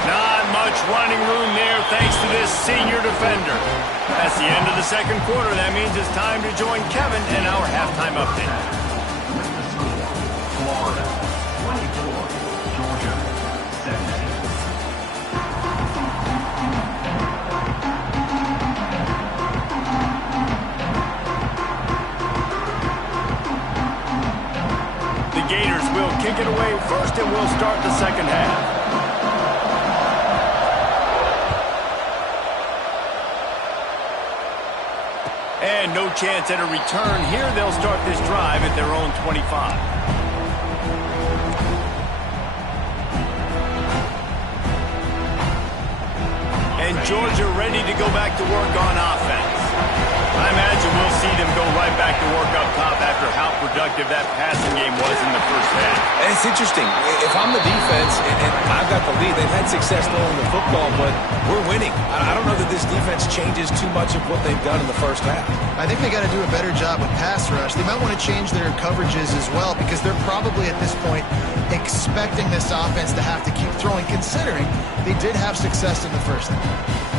Not much running room there thanks to this senior defender. That's the end of the second quarter. That means it's time to join Kevin in our halftime update. Florida, 24, Georgia, 7. Gators will kick it away first, and we'll start the second half. And no chance at a return here. They'll start this drive at their own 25. And Georgia ready to go back to work on offense. I imagine we'll see them go right back to work up top after how productive that passing game was in the first half. And it's interesting. If I'm the defense and I've got the lead, they've had success throwing the football, but we're winning. I don't know that this defense changes too much of what they've done in the first half. I think they got to do a better job with pass rush. They might want to change their coverages as well, because they're probably at this point expecting this offense to have to keep throwing, considering they did have success in the first half.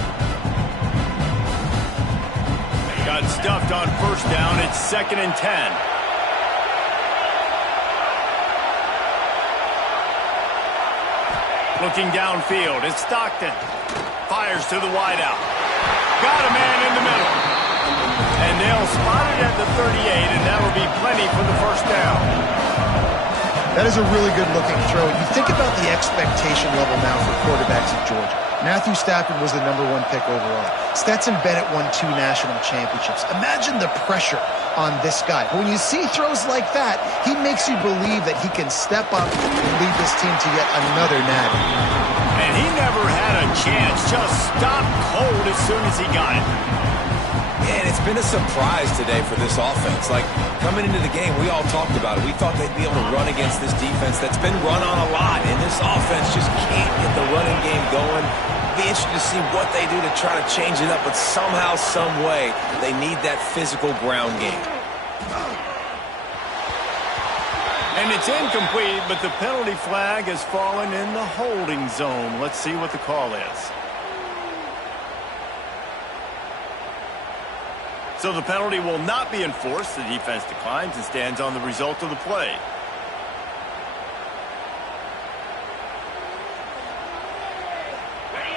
Got stuffed on first down. It's 2nd and 10. Looking downfield, it's Stockton. Fires to the wideout. Got a man in the middle. And they'll spot it at the 38, and that'll be plenty for the first down. That is a really good-looking throw. You think about the expectation level now for quarterbacks at Georgia. Matthew Stafford was the #1 pick overall. Stetson Bennett won 2 national championships. Imagine the pressure on this guy. But when you see throws like that, he makes you believe that he can step up and lead this team to yet another natty. And he never had a chance. Just stopped cold as soon as he got it. And it's been a surprise today for this offense. Like, coming into the game, we all talked about it. We thought they'd be able to run against this defense that's been run on a lot, and this offense just can't get the running game going. Be interested to see what they do to try to change it up, but somehow, some way, they need that physical ground game. And it's incomplete, but the penalty flag has fallen in the holding zone. Let's see what the call is. So the penalty will not be enforced. The defense declines and stands on the result of the play.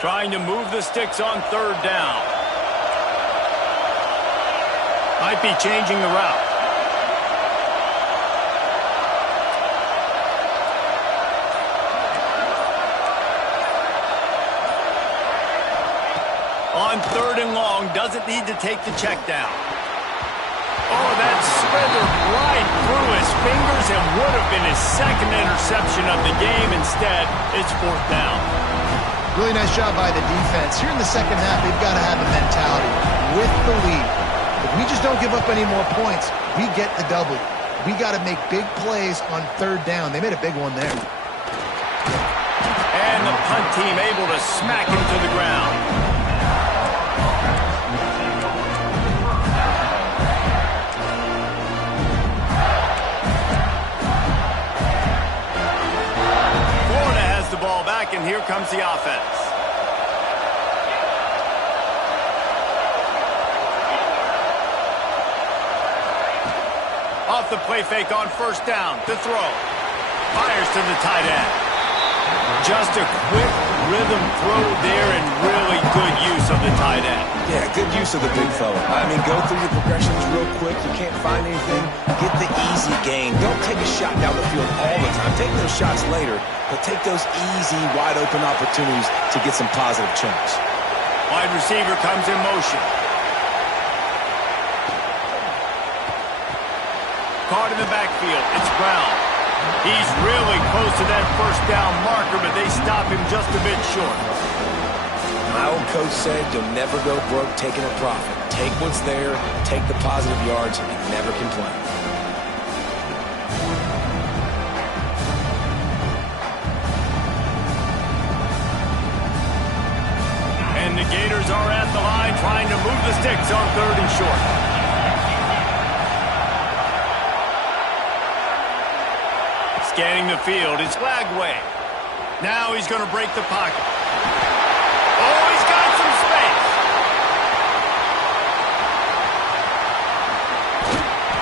Trying to move the sticks on third down. Might be changing the route. On third and long, doesn't need to take the check down. Oh, that slithered right through his fingers and would have been his second interception of the game. Instead, it's fourth down. Really nice job by the defense. Here in the second half, they've got to have a mentality with the lead. If we just don't give up any more points, we get the W. We got to make big plays on third down. They made a big one there. And the punt team able to smack him to the ground. And here comes the offense. Off the play fake on first down to throw. Fires to the tight end. Just a quick rhythm throw there and really good use of the tight end. Yeah, good use of the big fella. I mean, go through your progressions real quick. You can't find anything. Get the easy gain. Don't take a shot down the field all the time. Take those shots later, but take those easy, wide-open opportunities to get some positive chunks. Wide receiver comes in motion. Caught in the backfield. It's Brown. He's really close to that first down marker, but they stop him just a bit short. My old coach said you'll never go broke taking a profit. Take what's there, take the positive yards, and never complain. And the Gators are at the line trying to move the sticks on third and short. Scanning the field, it's Flagway. Now he's going to break the pocket. Oh, he's got some space.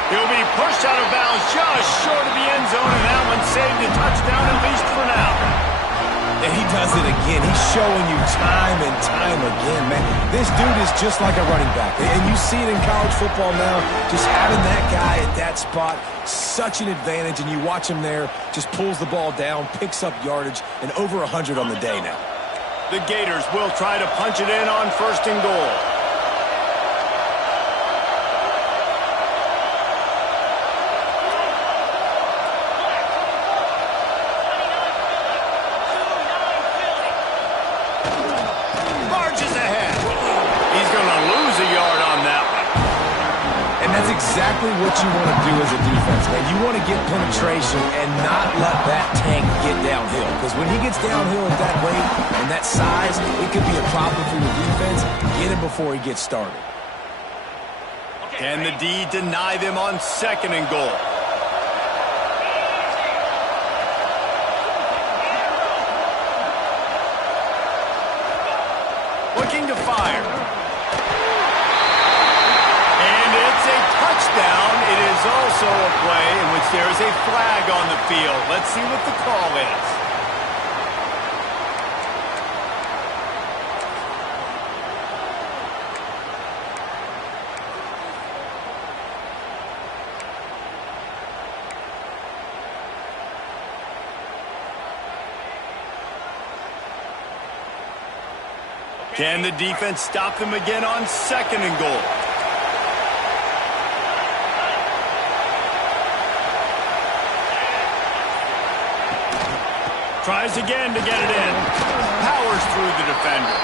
He'll be pushed out of bounds just short of the end zone, and that one saved a touchdown at least for now. And he does it again. He's showing you time and time again, man. This dude is just like a running back. And you see it in college football now. Just having that guy at that spot, such an advantage. And you watch him there, just pulls the ball down, picks up yardage, and over 100 on the day now. The Gators will try to punch it in on first and goal. Exactly what you want to do as a defense, man. You want to get penetration and not let that tank get downhill. Because when he gets downhill at that weight and that size, it could be a problem for your defense. Get him before he gets started. Can the D deny them on second and goal? Looking to fire. Touchdown. It is also a play in which there is a flag on the field. Let's see what the call is. Can the defense stop them again on second and goal? Tries again to get it in. Powers through the defender.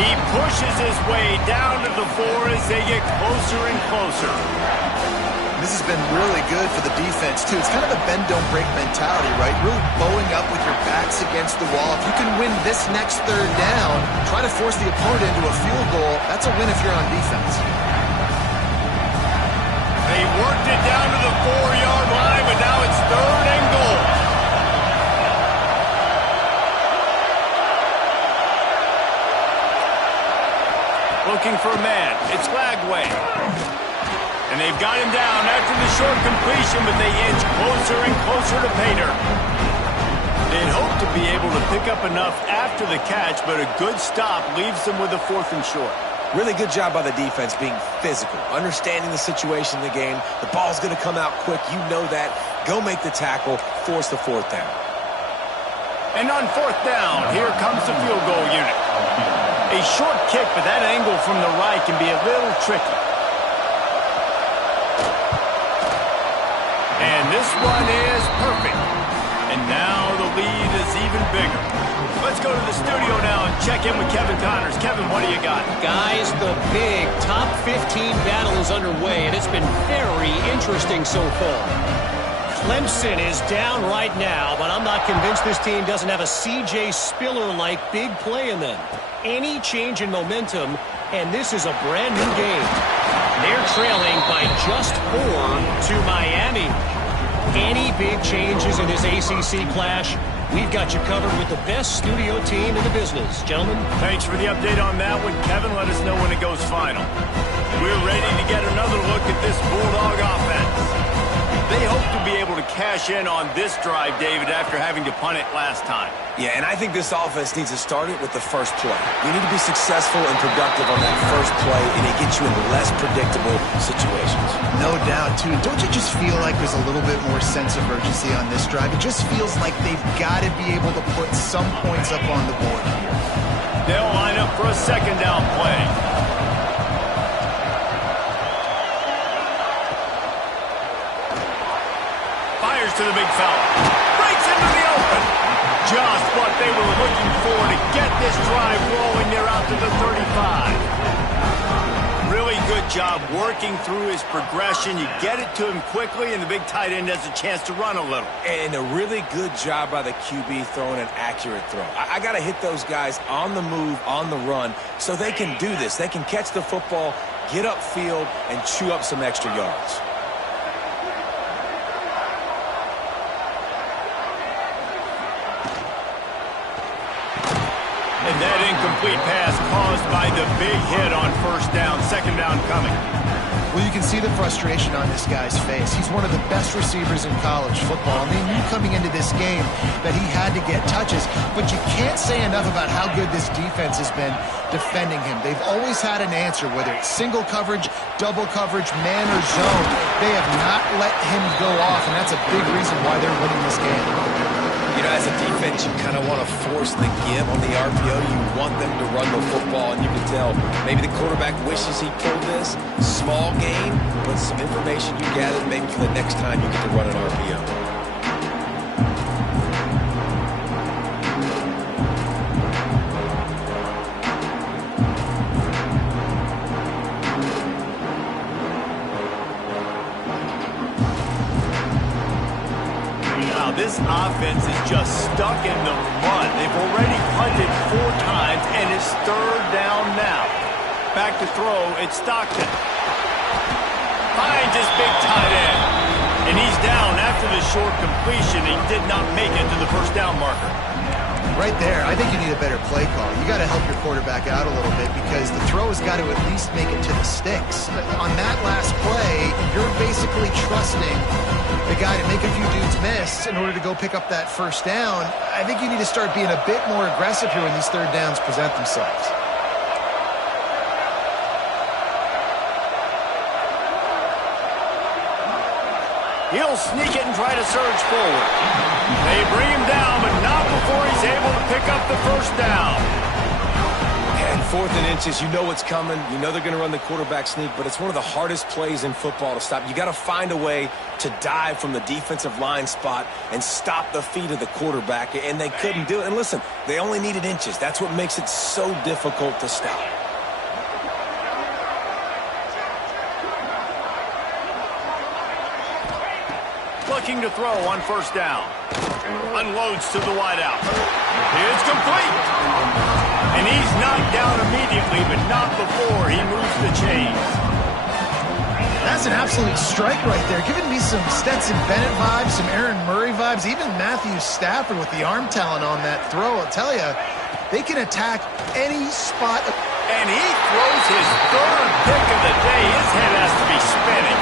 He pushes his way down to the 4 as they get closer and closer. This has been really good for the defense, too. It's kind of a bend-don't-break mentality, right? Really bowing up with your backs against the wall. If you can win this next third down, try to force the opponent into a field goal. That's a win if you're on defense. They worked it down to the 4-yard line, but now it's third and goal. Looking for a man. It's Flagway. And they've got him down after the short completion, but they inch closer and closer to Painter. They'd hoped to to be able to pick up enough after the catch, but a good stop leaves them with a 4th and short. Really good job by the defense being physical, understanding the situation in the game. The ball's going to come out quick. You know that. Go make the tackle, force the 4th down. And on 4th down, here comes the field goal unit. A short kick, but that angle from the right can be a little tricky. And this one is perfect. And now the lead is even bigger. Let's go to the studio now and check in with Kevin Connors. Kevin, what do you got? Guys, the big top 15 battle is underway, and it's been very interesting so far. Clemson is down right now, but I'm not convinced this team doesn't have a C.J. Spiller-like big play in them. Any change in momentum, and this is a brand new game. They're trailing by just 4 to Miami. Any big changes in this ACC clash? We've got you covered with the best studio team in the business. Gentlemen. Thanks for the update on that one, Kevin. Let us know when it goes final. We're ready to get another look at this Bulldog offense. They hope to be able to cash in on this drive, David, after having to punt it last time. Yeah, and I think this offense needs to start it with the first play. You need to be successful and productive on that first play, and it gets you in less predictable situations. No doubt, too. Don't you just feel like there's a little bit more sense of urgency on this drive? It just feels like they've got to be able to put some points up on the board here. They'll line up for a 2nd down play. Fires to the big fella. Breaks into the open. Just what they were looking for to get this drive rolling. They're out to the 35. Really good job working through his progression. You get it to him quickly, and the big tight end has a chance to run a little. And a really good job by the QB throwing an accurate throw. I got to hit those guys on the move, on the run, so they can do this. They can catch the football, get upfield, and chew up some extra yards. And that incomplete pass caused by the big hit on 1st down. 2nd down coming. Well, you can see the frustration on this guy's face. He's one of the best receivers in college football, and they knew coming into this game that he had to get touches, but you can't say enough about how good this defense has been defending him. They've always had an answer, whether it's single coverage, double coverage, man or zone. They have not let him go off, and that's a big reason why they're winning this game. You know, as a defense, you kind of want to force the give on the RPO. You want them to run the football, and you can tell maybe the quarterback wishes he pulled this. Small game, but some information you gathered maybe for the next time you get to run an RPO. This offense is just stuck in the run. They've already punted 4 times, and it's 3rd down now. Back to throw, it's Stockton. Finds his big tight end. And he's down after the short completion. He did not make it to the 1st down marker. Right there, I think you need a better play call. You got to help your quarterback out a little bit because the throw has got to at least make it to the sticks. On that last play, you're basically trusting the guy to make a few dudes miss in order to go pick up that 1st down. I think you need to start being a bit more aggressive here when these 3rd downs present themselves. He'll sneak it and try to surge forward. They bring him down, but not before he's able to pick up the 1st down. And 4th and inches, you know what's coming. You know they're going to run the quarterback sneak, but it's one of the hardest plays in football to stop. You got to find a way to dive from the defensive line spot and stop the feet of the quarterback, and they couldn't do it. And listen, they only needed inches. That's what makes it so difficult to stop. Looking to throw on 1st down. Unloads to the wideout. It's complete. And he's knocked down immediately, but not before he moves the chains. That's an absolute strike right there. Giving me some Stetson Bennett vibes, some Aaron Murray vibes, even Matthew Stafford with the arm talent on that throw. I'll tell you, they can attack any spot. And he throws his 3rd pick of the day. His head has to be spinning.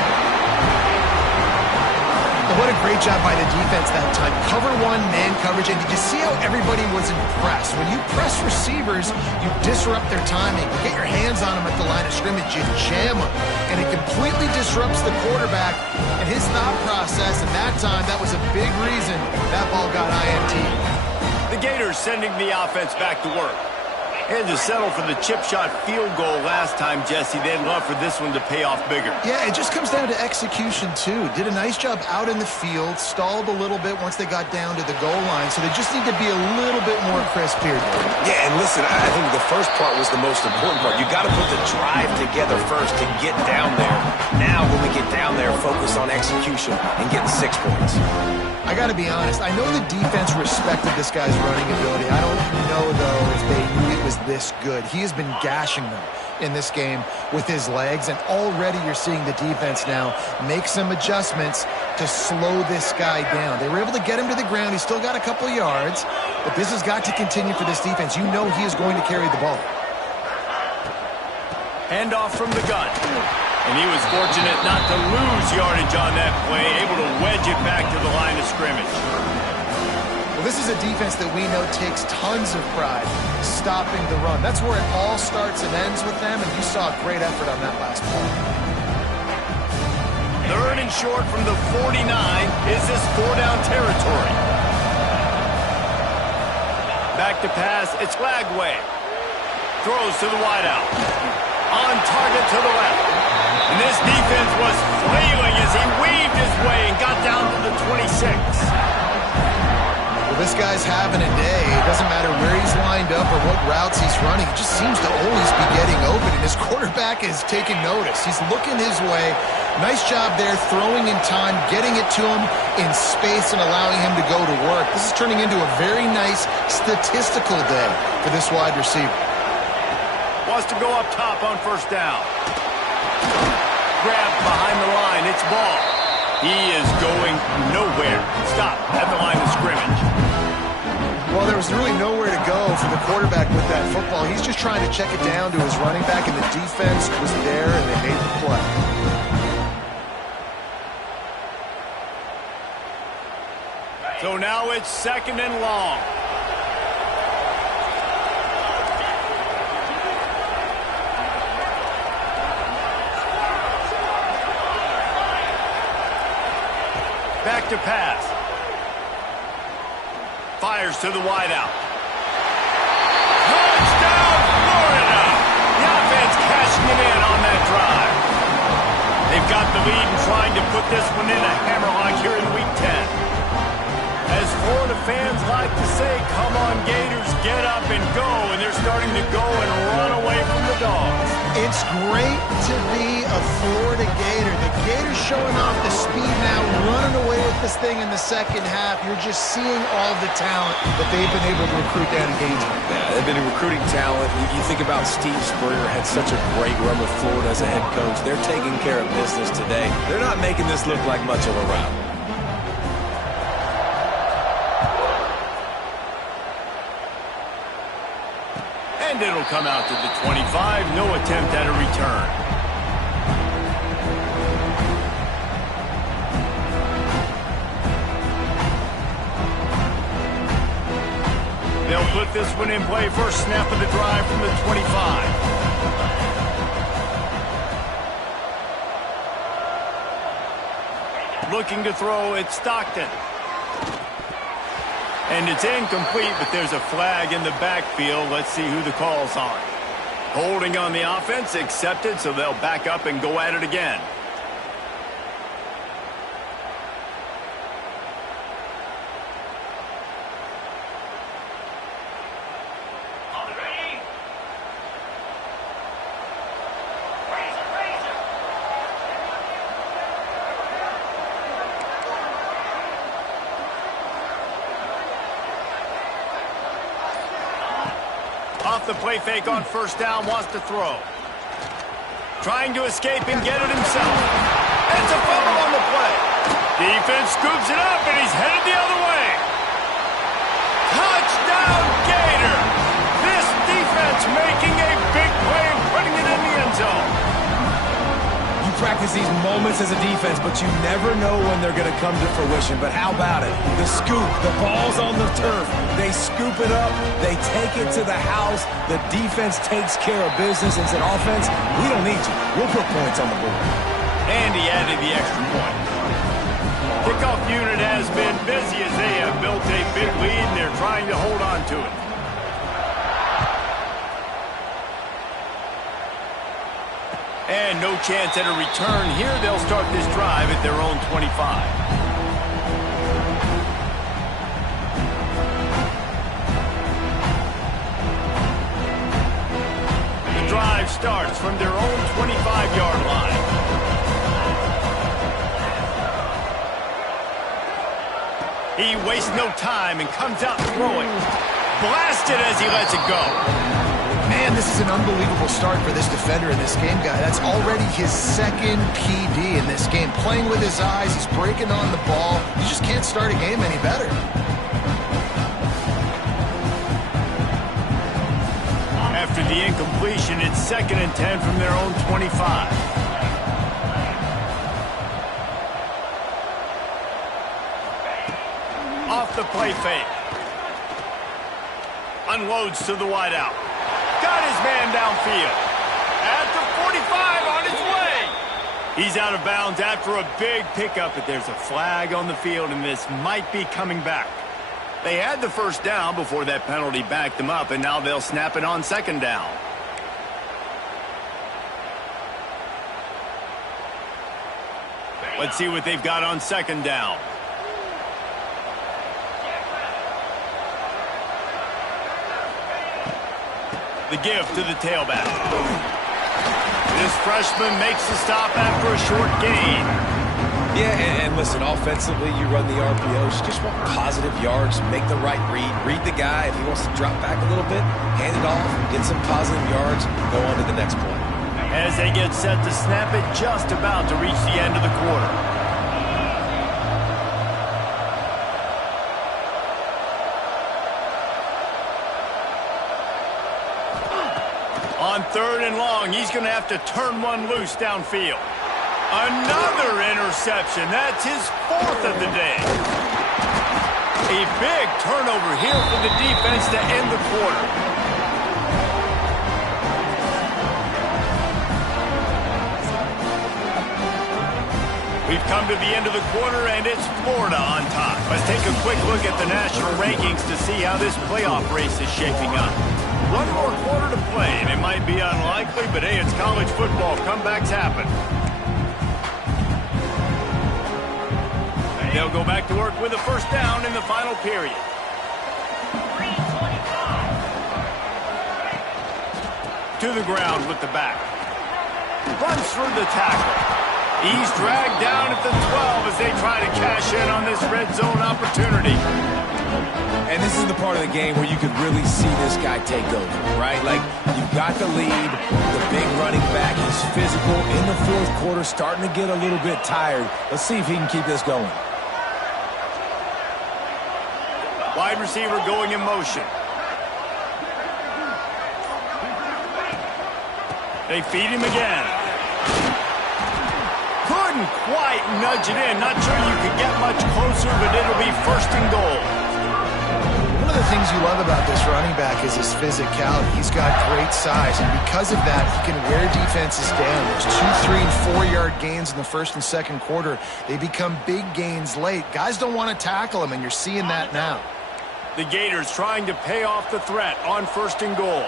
The What a great job by the defense that time. Cover one, man coverage, and did you see how everybody was impressed? When you press receivers, you disrupt their timing. You get your hands on them at the line of scrimmage, you jam them, and it completely disrupts the quarterback and his thought process, and that time, that was a big reason that ball got INT. The Gators sending the offense back to work. And to settle for the chip shot field goal last time, Jesse, they'd love for this one to pay off bigger. Yeah, it just comes down to execution, too. Did a nice job out in the field, stalled a little bit once they got down to the goal line, so they just need to be a little bit more crisp here. Yeah, and listen, I think the first part was the most important part. You got to put the drive together first to get down there. Now, when we get down there, focus on execution and getting 6 points. I got to be honest, I know the defense respected this guy's running ability. I don't know, though, if they knew it was this good. He has been gashing them in this game with his legs, and already you're seeing the defense now make some adjustments to slow this guy down. They were able to get him to the ground. He's still got a couple yards, but this has got to continue for this defense. You know he is going to carry the ball. Handoff from the gun. And he was fortunate not to lose yardage on that play, able to wedge it back to the line of scrimmage. Well, this is a defense that we know takes tons of pride stopping the run. That's where it all starts and ends with them, and you saw a great effort on that last play. 3rd and short from the 49. Is this 4-down territory? Back to pass. It's Lagway. Throws to the wideout. On target to the left. And this defense was flailing as he weaved his way and got down to the 26. Well, this guy's having a day. It doesn't matter where he's lined up or what routes he's running. He just seems to always be getting open, and his quarterback is taking notice. He's looking his way. Nice job there, throwing in time, getting it to him in space and allowing him to go to work. This is turning into a very nice statistical day for this wide receiver. Wants to go up top on 1st down. Grab behind the line. It's ball. He is going nowhere. Stop at the line of scrimmage. Well, there was really nowhere to go for the quarterback with that football. He's just trying to check it down to his running back, and the defense was there, and they made the play. So now it's 2nd and long. Back to pass. Fires to the wideout. Touchdown, Florida! The offense cashing it in on that drive. They've got the lead and trying to put this one in a hammerlock here in Week 10. As Florida fans like to say, come on Gators, get up and go, and they're starting to go and run away from the Dogs. It's great to be a Florida Gator. The Gators showing off the speed now, running away with this thing in the second half. You're just seeing all the talent that they've been able to recruit down in Gainesville. Yeah, they've been recruiting talent. You think about Steve Spurrier had such a great run with Florida as a head coach. They're taking care of business today. They're not making this look like much of a rout. And it'll come out to the 25. No attempt at a return. They'll put this one in play. First snap of the drive from the 25. Looking to throw, it's Stockton. And it's incomplete, but there's a flag in the backfield. Let's see who the call's on. Holding on the offense, accepted, so they'll back up and go at it again. Off the play fake on 1st down, wants to throw. Trying to escape and get it himself. It's a fumble on the play. Defense scoops it up, and he's headed the other way. Touchdown, Gator! This defense making a big play and putting it in the end zone. You practice these moments as a defense, but you never know when they're going to come to fruition. But how about it? The scoop, the ball's on the turf. They scoop it up. They take it to the house. The defense takes care of business and said, offense, we don't need you. We'll put points on the board. And he added the extra point. Kickoff unit has been busy as they have built a big lead, and they're trying to hold on to it. And no chance at a return here. They'll start this drive at their own 25. The drive starts from their own 25-yard line. He wastes no time and comes out throwing. Blasted as he lets it go. Man, this is an unbelievable start for this defender in this game, guy. That's already his second PD in this game. Playing with his eyes, he's breaking on the ball. You just can't start a game any better. After the incompletion, it's 2nd and 10 from their own 25. Off the play fake. Unloads to the wideout. Got his man downfield. At the 45 on his way. He's out of bounds after a big pickup, but there's a flag on the field, and this might be coming back. They had the first down before that penalty backed them up, and now they'll snap it on 2nd down. Let's see what they've got on 2nd down. The give to the tailback. This freshman makes the stop after a short gain. Yeah, and listen, offensively, you run the RPOs. You just want positive yards, make the right read the guy. If he wants to drop back a little bit, hand it off, get some positive yards, go on to the next play. As they get set to snap it, just about to reach the end of the quarter. On 3rd and long, he's going to have to turn one loose downfield. Another interception. That's his 4th of the day. A big turnover here for the defense to end the quarter. We've come to the end of the quarter, and it's Florida on top. Let's take a quick look at the national rankings to see how this playoff race is shaping up. One more quarter to play, and it might be unlikely, but hey, it's college football. Comebacks happen. They'll go back to work with a first down in the final period. To the ground with the back. Runs through the tackle. He's dragged down at the 12 as they try to cash in on this red zone opportunity. And this is the part of the game where you could really see this guy take over, right? Like, you've got the lead, the big running back, he's physical in the 4th quarter, starting to get a little bit tired. Let's see if he can keep this going. Wide receiver going in motion. They feed him again. Couldn't quite nudge it in. Not sure you could get much closer, but it'll be 1st and goal. One of the things you love about this running back is his physicality. He's got great size, and because of that, he can wear defenses down. There's 2, 3, and 4-yard gains in the 1st and 2nd quarter. They become big gains late. Guys don't want to tackle him, and you're seeing that now. The Gators trying to pay off the threat on 1st and goal.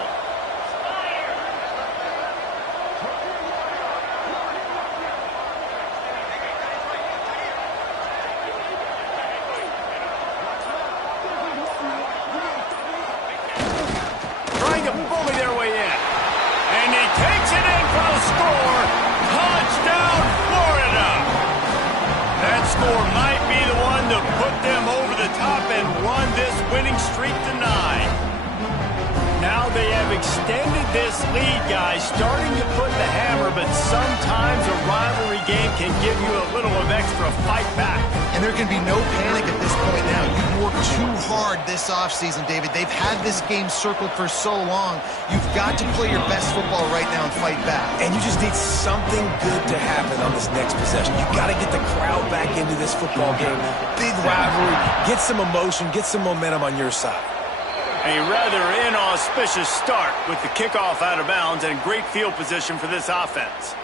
Extended this lead, guys, starting to put the hammer, but sometimes a rivalry game can give you a little of extra fight back. And there can be no panic at this point now. You've worked too hard this offseason, David. They've had this game circled for so long. You've got to play your best football right now and fight back. And you just need something good to happen on this next possession. You got to get the crowd back into this football game. Big rivalry. Get some emotion. Get some momentum on your side. A rather inauspicious start with the kickoff out of bounds and great field position for this offense.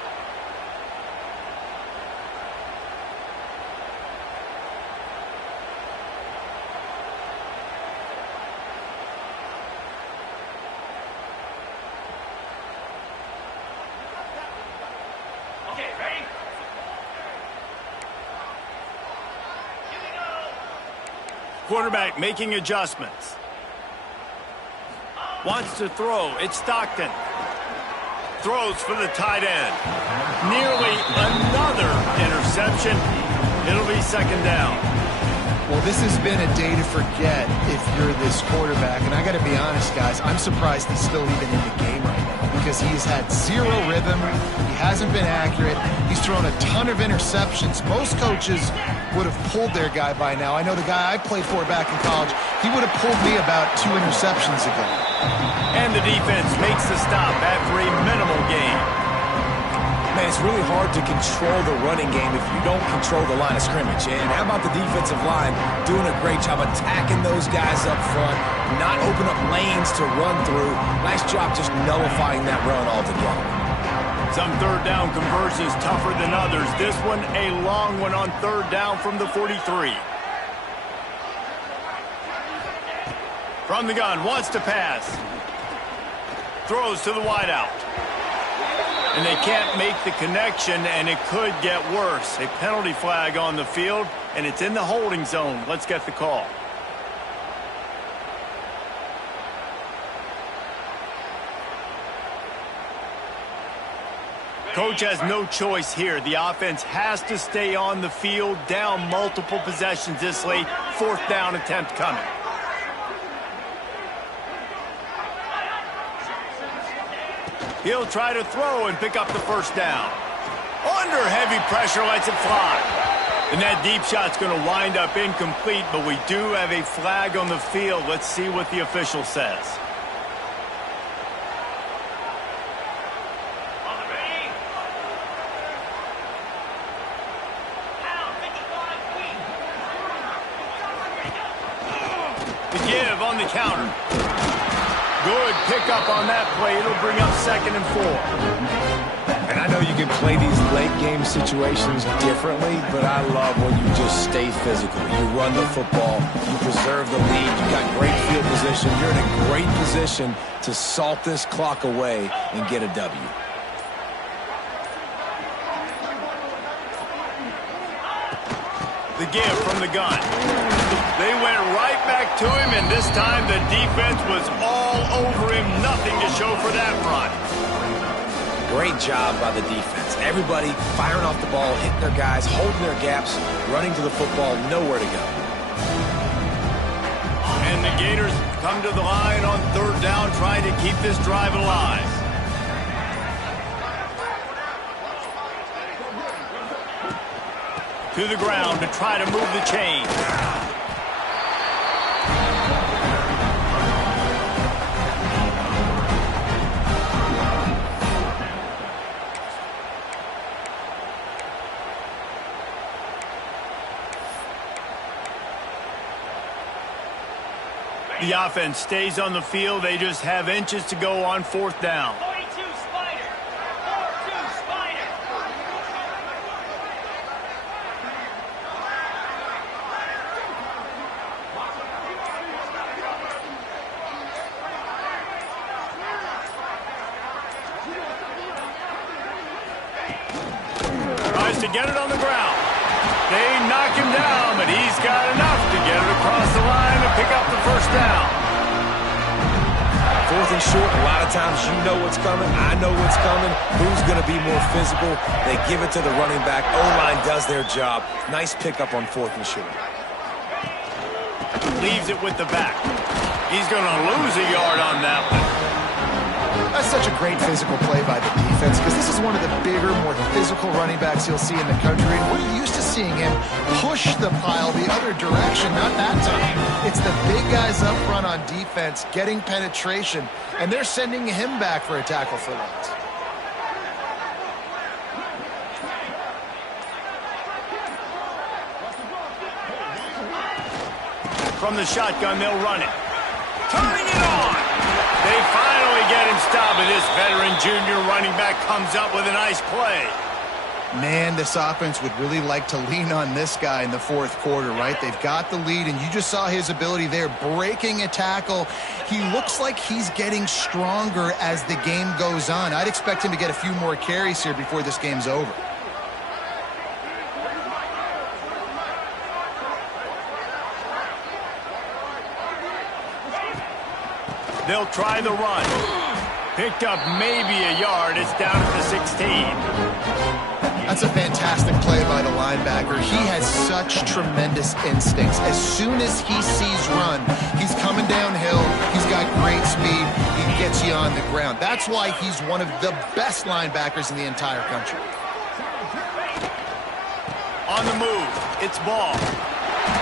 Okay, ready? Quarterback making adjustments. Wants to throw. It's Stockton. Throws for the tight end. Nearly another interception. It'll be second down. Well, this has been a day to forget if you're this quarterback. And I got to be honest, guys, I'm surprised he's still even in the game right now because he's had zero rhythm. He hasn't been accurate. He's thrown a ton of interceptions. Most coaches would have pulled their guy by now. I know the guy I played for back in college, he would have pulled me about 2 interceptions ago. And the defense makes the stop after a minimal gain. Man, it's really hard to control the running game if you don't control the line of scrimmage. And how about the defensive line doing a great job attacking those guys up front, not open up lanes to run through. Nice job just nullifying that run altogether. Some third down conversions tougher than others. This one a long one on third down from the 43. From the gun, wants to pass. Throws to the wideout. And they can't make the connection, and it could get worse. A penalty flag on the field, and it's in the holding zone. Let's get the call. Coach has no choice here. The offense has to stay on the field, down multiple possessions this late. Fourth down attempt coming. He'll try to throw and pick up the first down. Under heavy pressure, lets it fly. And that deep shot's going to wind up incomplete, but we do have a flag on the field. Let's see what the official says. On the ready? Down, 55 feet. The give on the counter. Good pickup on that play. It'll bring up 2nd and 4. And I know you can play these late game situations differently, but I love when you just stay physical. You run the football, you preserve the lead, you got great field position. You're in a great position to salt this clock away and get a W. The give from the gun. They went right back to him, and this time the defense was all over him. Nothing to show for that run. Great job by the defense. Everybody firing off the ball, hitting their guys, holding their gaps, running to the football, nowhere to go. And the Gators come to the line on third down, trying to keep this drive alive. To the ground to try to move the chain. The offense stays on the field. They just have inches to go on fourth down. 42 Spider. 4-2 Spider. Tries to get it on the ground. They knock him down, but he's got enough to get it across the line and pick up the first down. 4th and short, a lot of times you know what's coming. I know what's coming. Who's going to be more physical? They give it to the running back. O-line does their job. Nice pickup on 4th and short. Leaves it with the back. He's going to lose a yard on that one. That's such a great physical play by the defense because this is one of the bigger, more physical running backs you'll see in the country. And we're used to seeing him push the pile the other direction, not that time. It's the big guys up front on defense getting penetration, and they're sending him back for a tackle for loss. From the shotgun, they'll run it. Turning it on! They finally get him stopped, and this veteran junior running back comes up with a nice play. Man, this offense would really like to lean on this guy in the fourth quarter, right? They've got the lead, and you just saw his ability there, breaking a tackle. He looks like he's getting stronger as the game goes on. I'd expect him to get a few more carries here before this game's over. They'll try the run. Picked up maybe a yard. It's down at the 16. That's a fantastic play by the linebacker. He has such tremendous instincts. As soon as he sees run, he's coming downhill. He's got great speed. He gets you on the ground. That's why he's one of the best linebackers in the entire country. On the move, it's ball.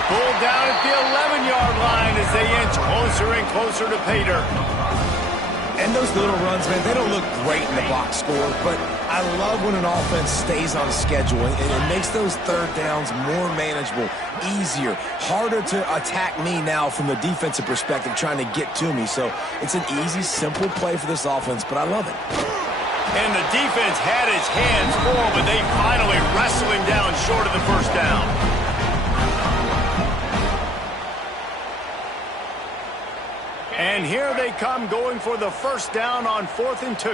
Pulled down at the 11-yard line as they inch closer and closer to pay dirt. And those little runs, man, they don't look great in the box score, but I love when an offense stays on schedule, and it makes those third downs more manageable, easier, harder to attack me now from the defensive perspective trying to get to me. So it's an easy, simple play for this offense, but I love it. And the defense had its hands full, but they finally wrestle him down short of the first down. And here they come going for the first down on 4th and 2.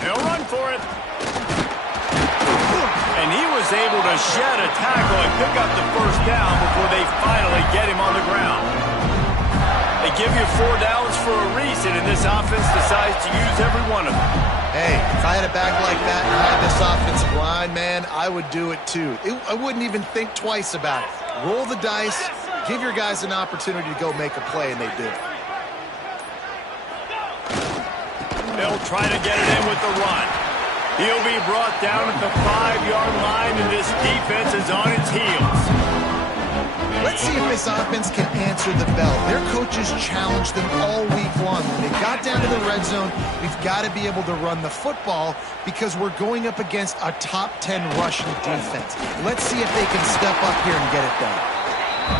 They'll run for it. And he was able to shed a tackle and pick up the first down before they finally get him on the ground. They give you 4 downs for a reason, and this offense decides to use every one of them. Hey, if I had a back like that and I had this offensive line, man, I would do it too. I wouldn't even think twice about it. Roll the dice, give your guys an opportunity to go make a play, and they do. They'll try to get it in with the run. He'll be brought down at the 5-yard line, and this defense is on its heels. Let's see if this offense can answer the bell. Their coaches challenged them all week long. When they got down to the red zone, we've got to be able to run the football because we're going up against a top 10 rushing defense. Let's see if they can step up here and get it done.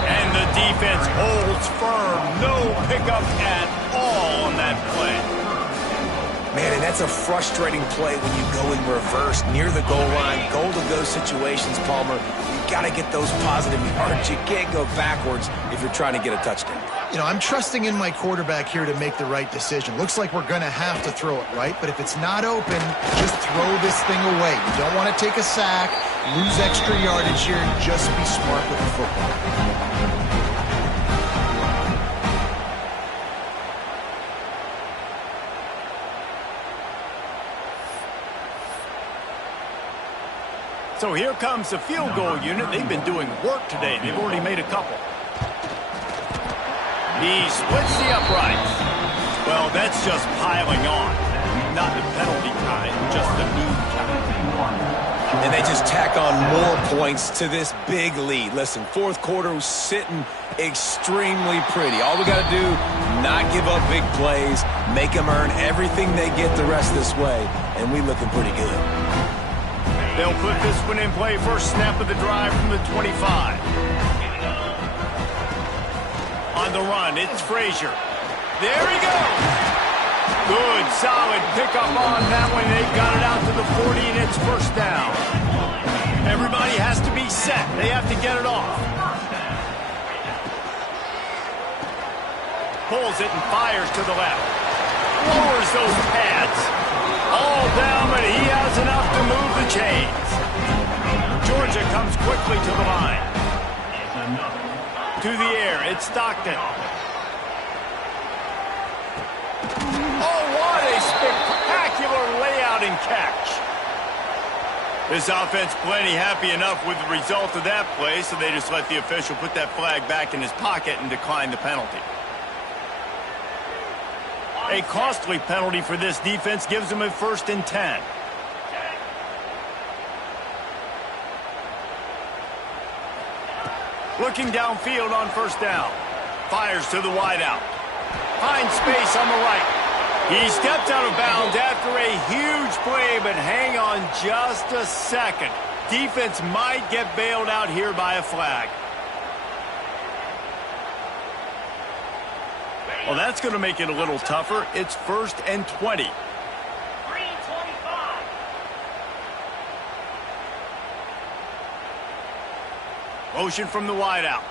And the defense holds firm. No pickup at all on that play. Man, and that's a frustrating play when you go in reverse near the goal line, goal-to-go situations, Palmer. You got to get those positive yards. You can't go backwards if you're trying to get a touchdown. You know, I'm trusting in my quarterback here to make the right decision. Looks like we're going to have to throw it, right? But if it's not open, just throw this thing away. You don't want to take a sack, lose extra yardage here, and just be smart with the football. So here comes the field goal unit. They've been doing work today. They've already made a couple. He splits the uprights. Well, that's just piling on. Not the penalty kind, just the mean kind. And they just tack on more points to this big lead. Listen, fourth quarter was sitting extremely pretty. All we got to do, not give up big plays, make them earn everything they get the rest this way, and we looking pretty good. They'll put this one in play. First snap of the drive from the 25. On the run, it's Frazier. There he goes. Good, solid pickup on that one. They got it out to the 40, and it's first down. Everybody has to be set. They have to get it off. Pulls it and fires to the left. Lowers those pads. All down, but he has enough to move the chains. Georgia comes quickly to the line. To the air, it's Stockton. Oh, what a spectacular layout and catch. This offense plenty happy enough with the result of that play, so they just let the official put that flag back in his pocket and decline the penalty. A costly penalty for this defense gives them a 1st and 10. Looking downfield on 1st down. Fires to the wideout. Finds space on the right. He steps out of bounds after a huge play, but hang on just a second. Defense might get bailed out here by a flag. Well, that's going to make it a little tougher. It's 1st and 20. 3:25. Motion from the wideout.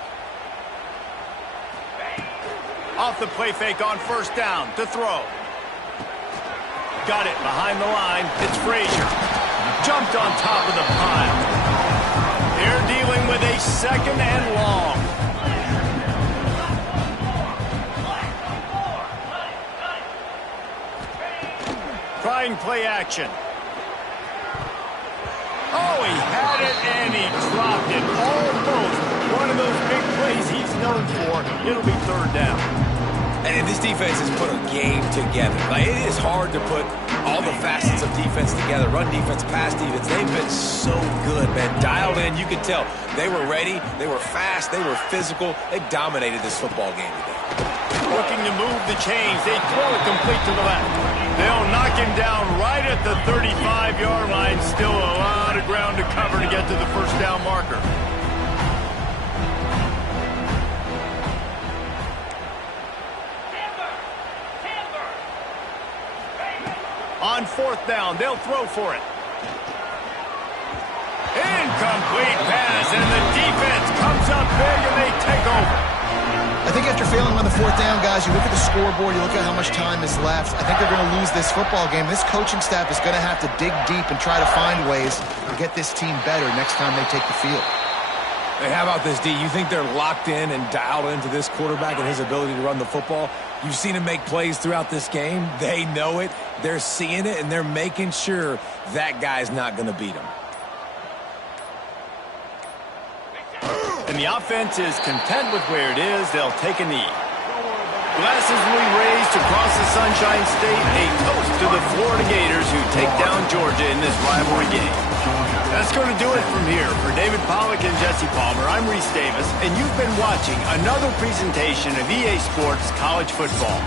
Off the play fake on 1st down to throw. Got it behind the line. It's Frazier. Jumped on top of the pile. They're dealing with a 2nd and long. Trying play action. Oh, he had it and he dropped it. Almost one of those big plays he's known for. It'll be 3rd down. And this defense has put a game together. Like, it is hard to put all the facets of defense together. Run defense, pass defense. They've been so good, man. Dialed in. You could tell they were ready. They were fast. They were physical. They dominated this football game today. Looking to move the chains. They throw it complete to the left. They'll knock him down right at the 35-yard line. Still a lot of ground to cover to get to the 1st down marker. On 4th down, they'll throw for it. Incomplete pass, and the defense comes up big and they take over. I think after failing on the 4th down, guys, you look at the scoreboard, you look at how much time is left. I think they're going to lose this football game. This coaching staff is going to have to dig deep and try to find ways to get this team better next time they take the field. Hey, how about this, D? You think they're locked in and dialed into this quarterback and his ability to run the football? You've seen him make plays throughout this game. They know it. They're seeing it, and they're making sure that guy's not going to beat him. And the offense is content with where it is. They'll take a knee. Glasses will be raised across the Sunshine State. A toast to the Florida Gators who take down Georgia in this rivalry game. That's going to do it from here. For David Pollack and Jesse Palmer, I'm Reese Davis, and you've been watching another presentation of EA Sports College Football.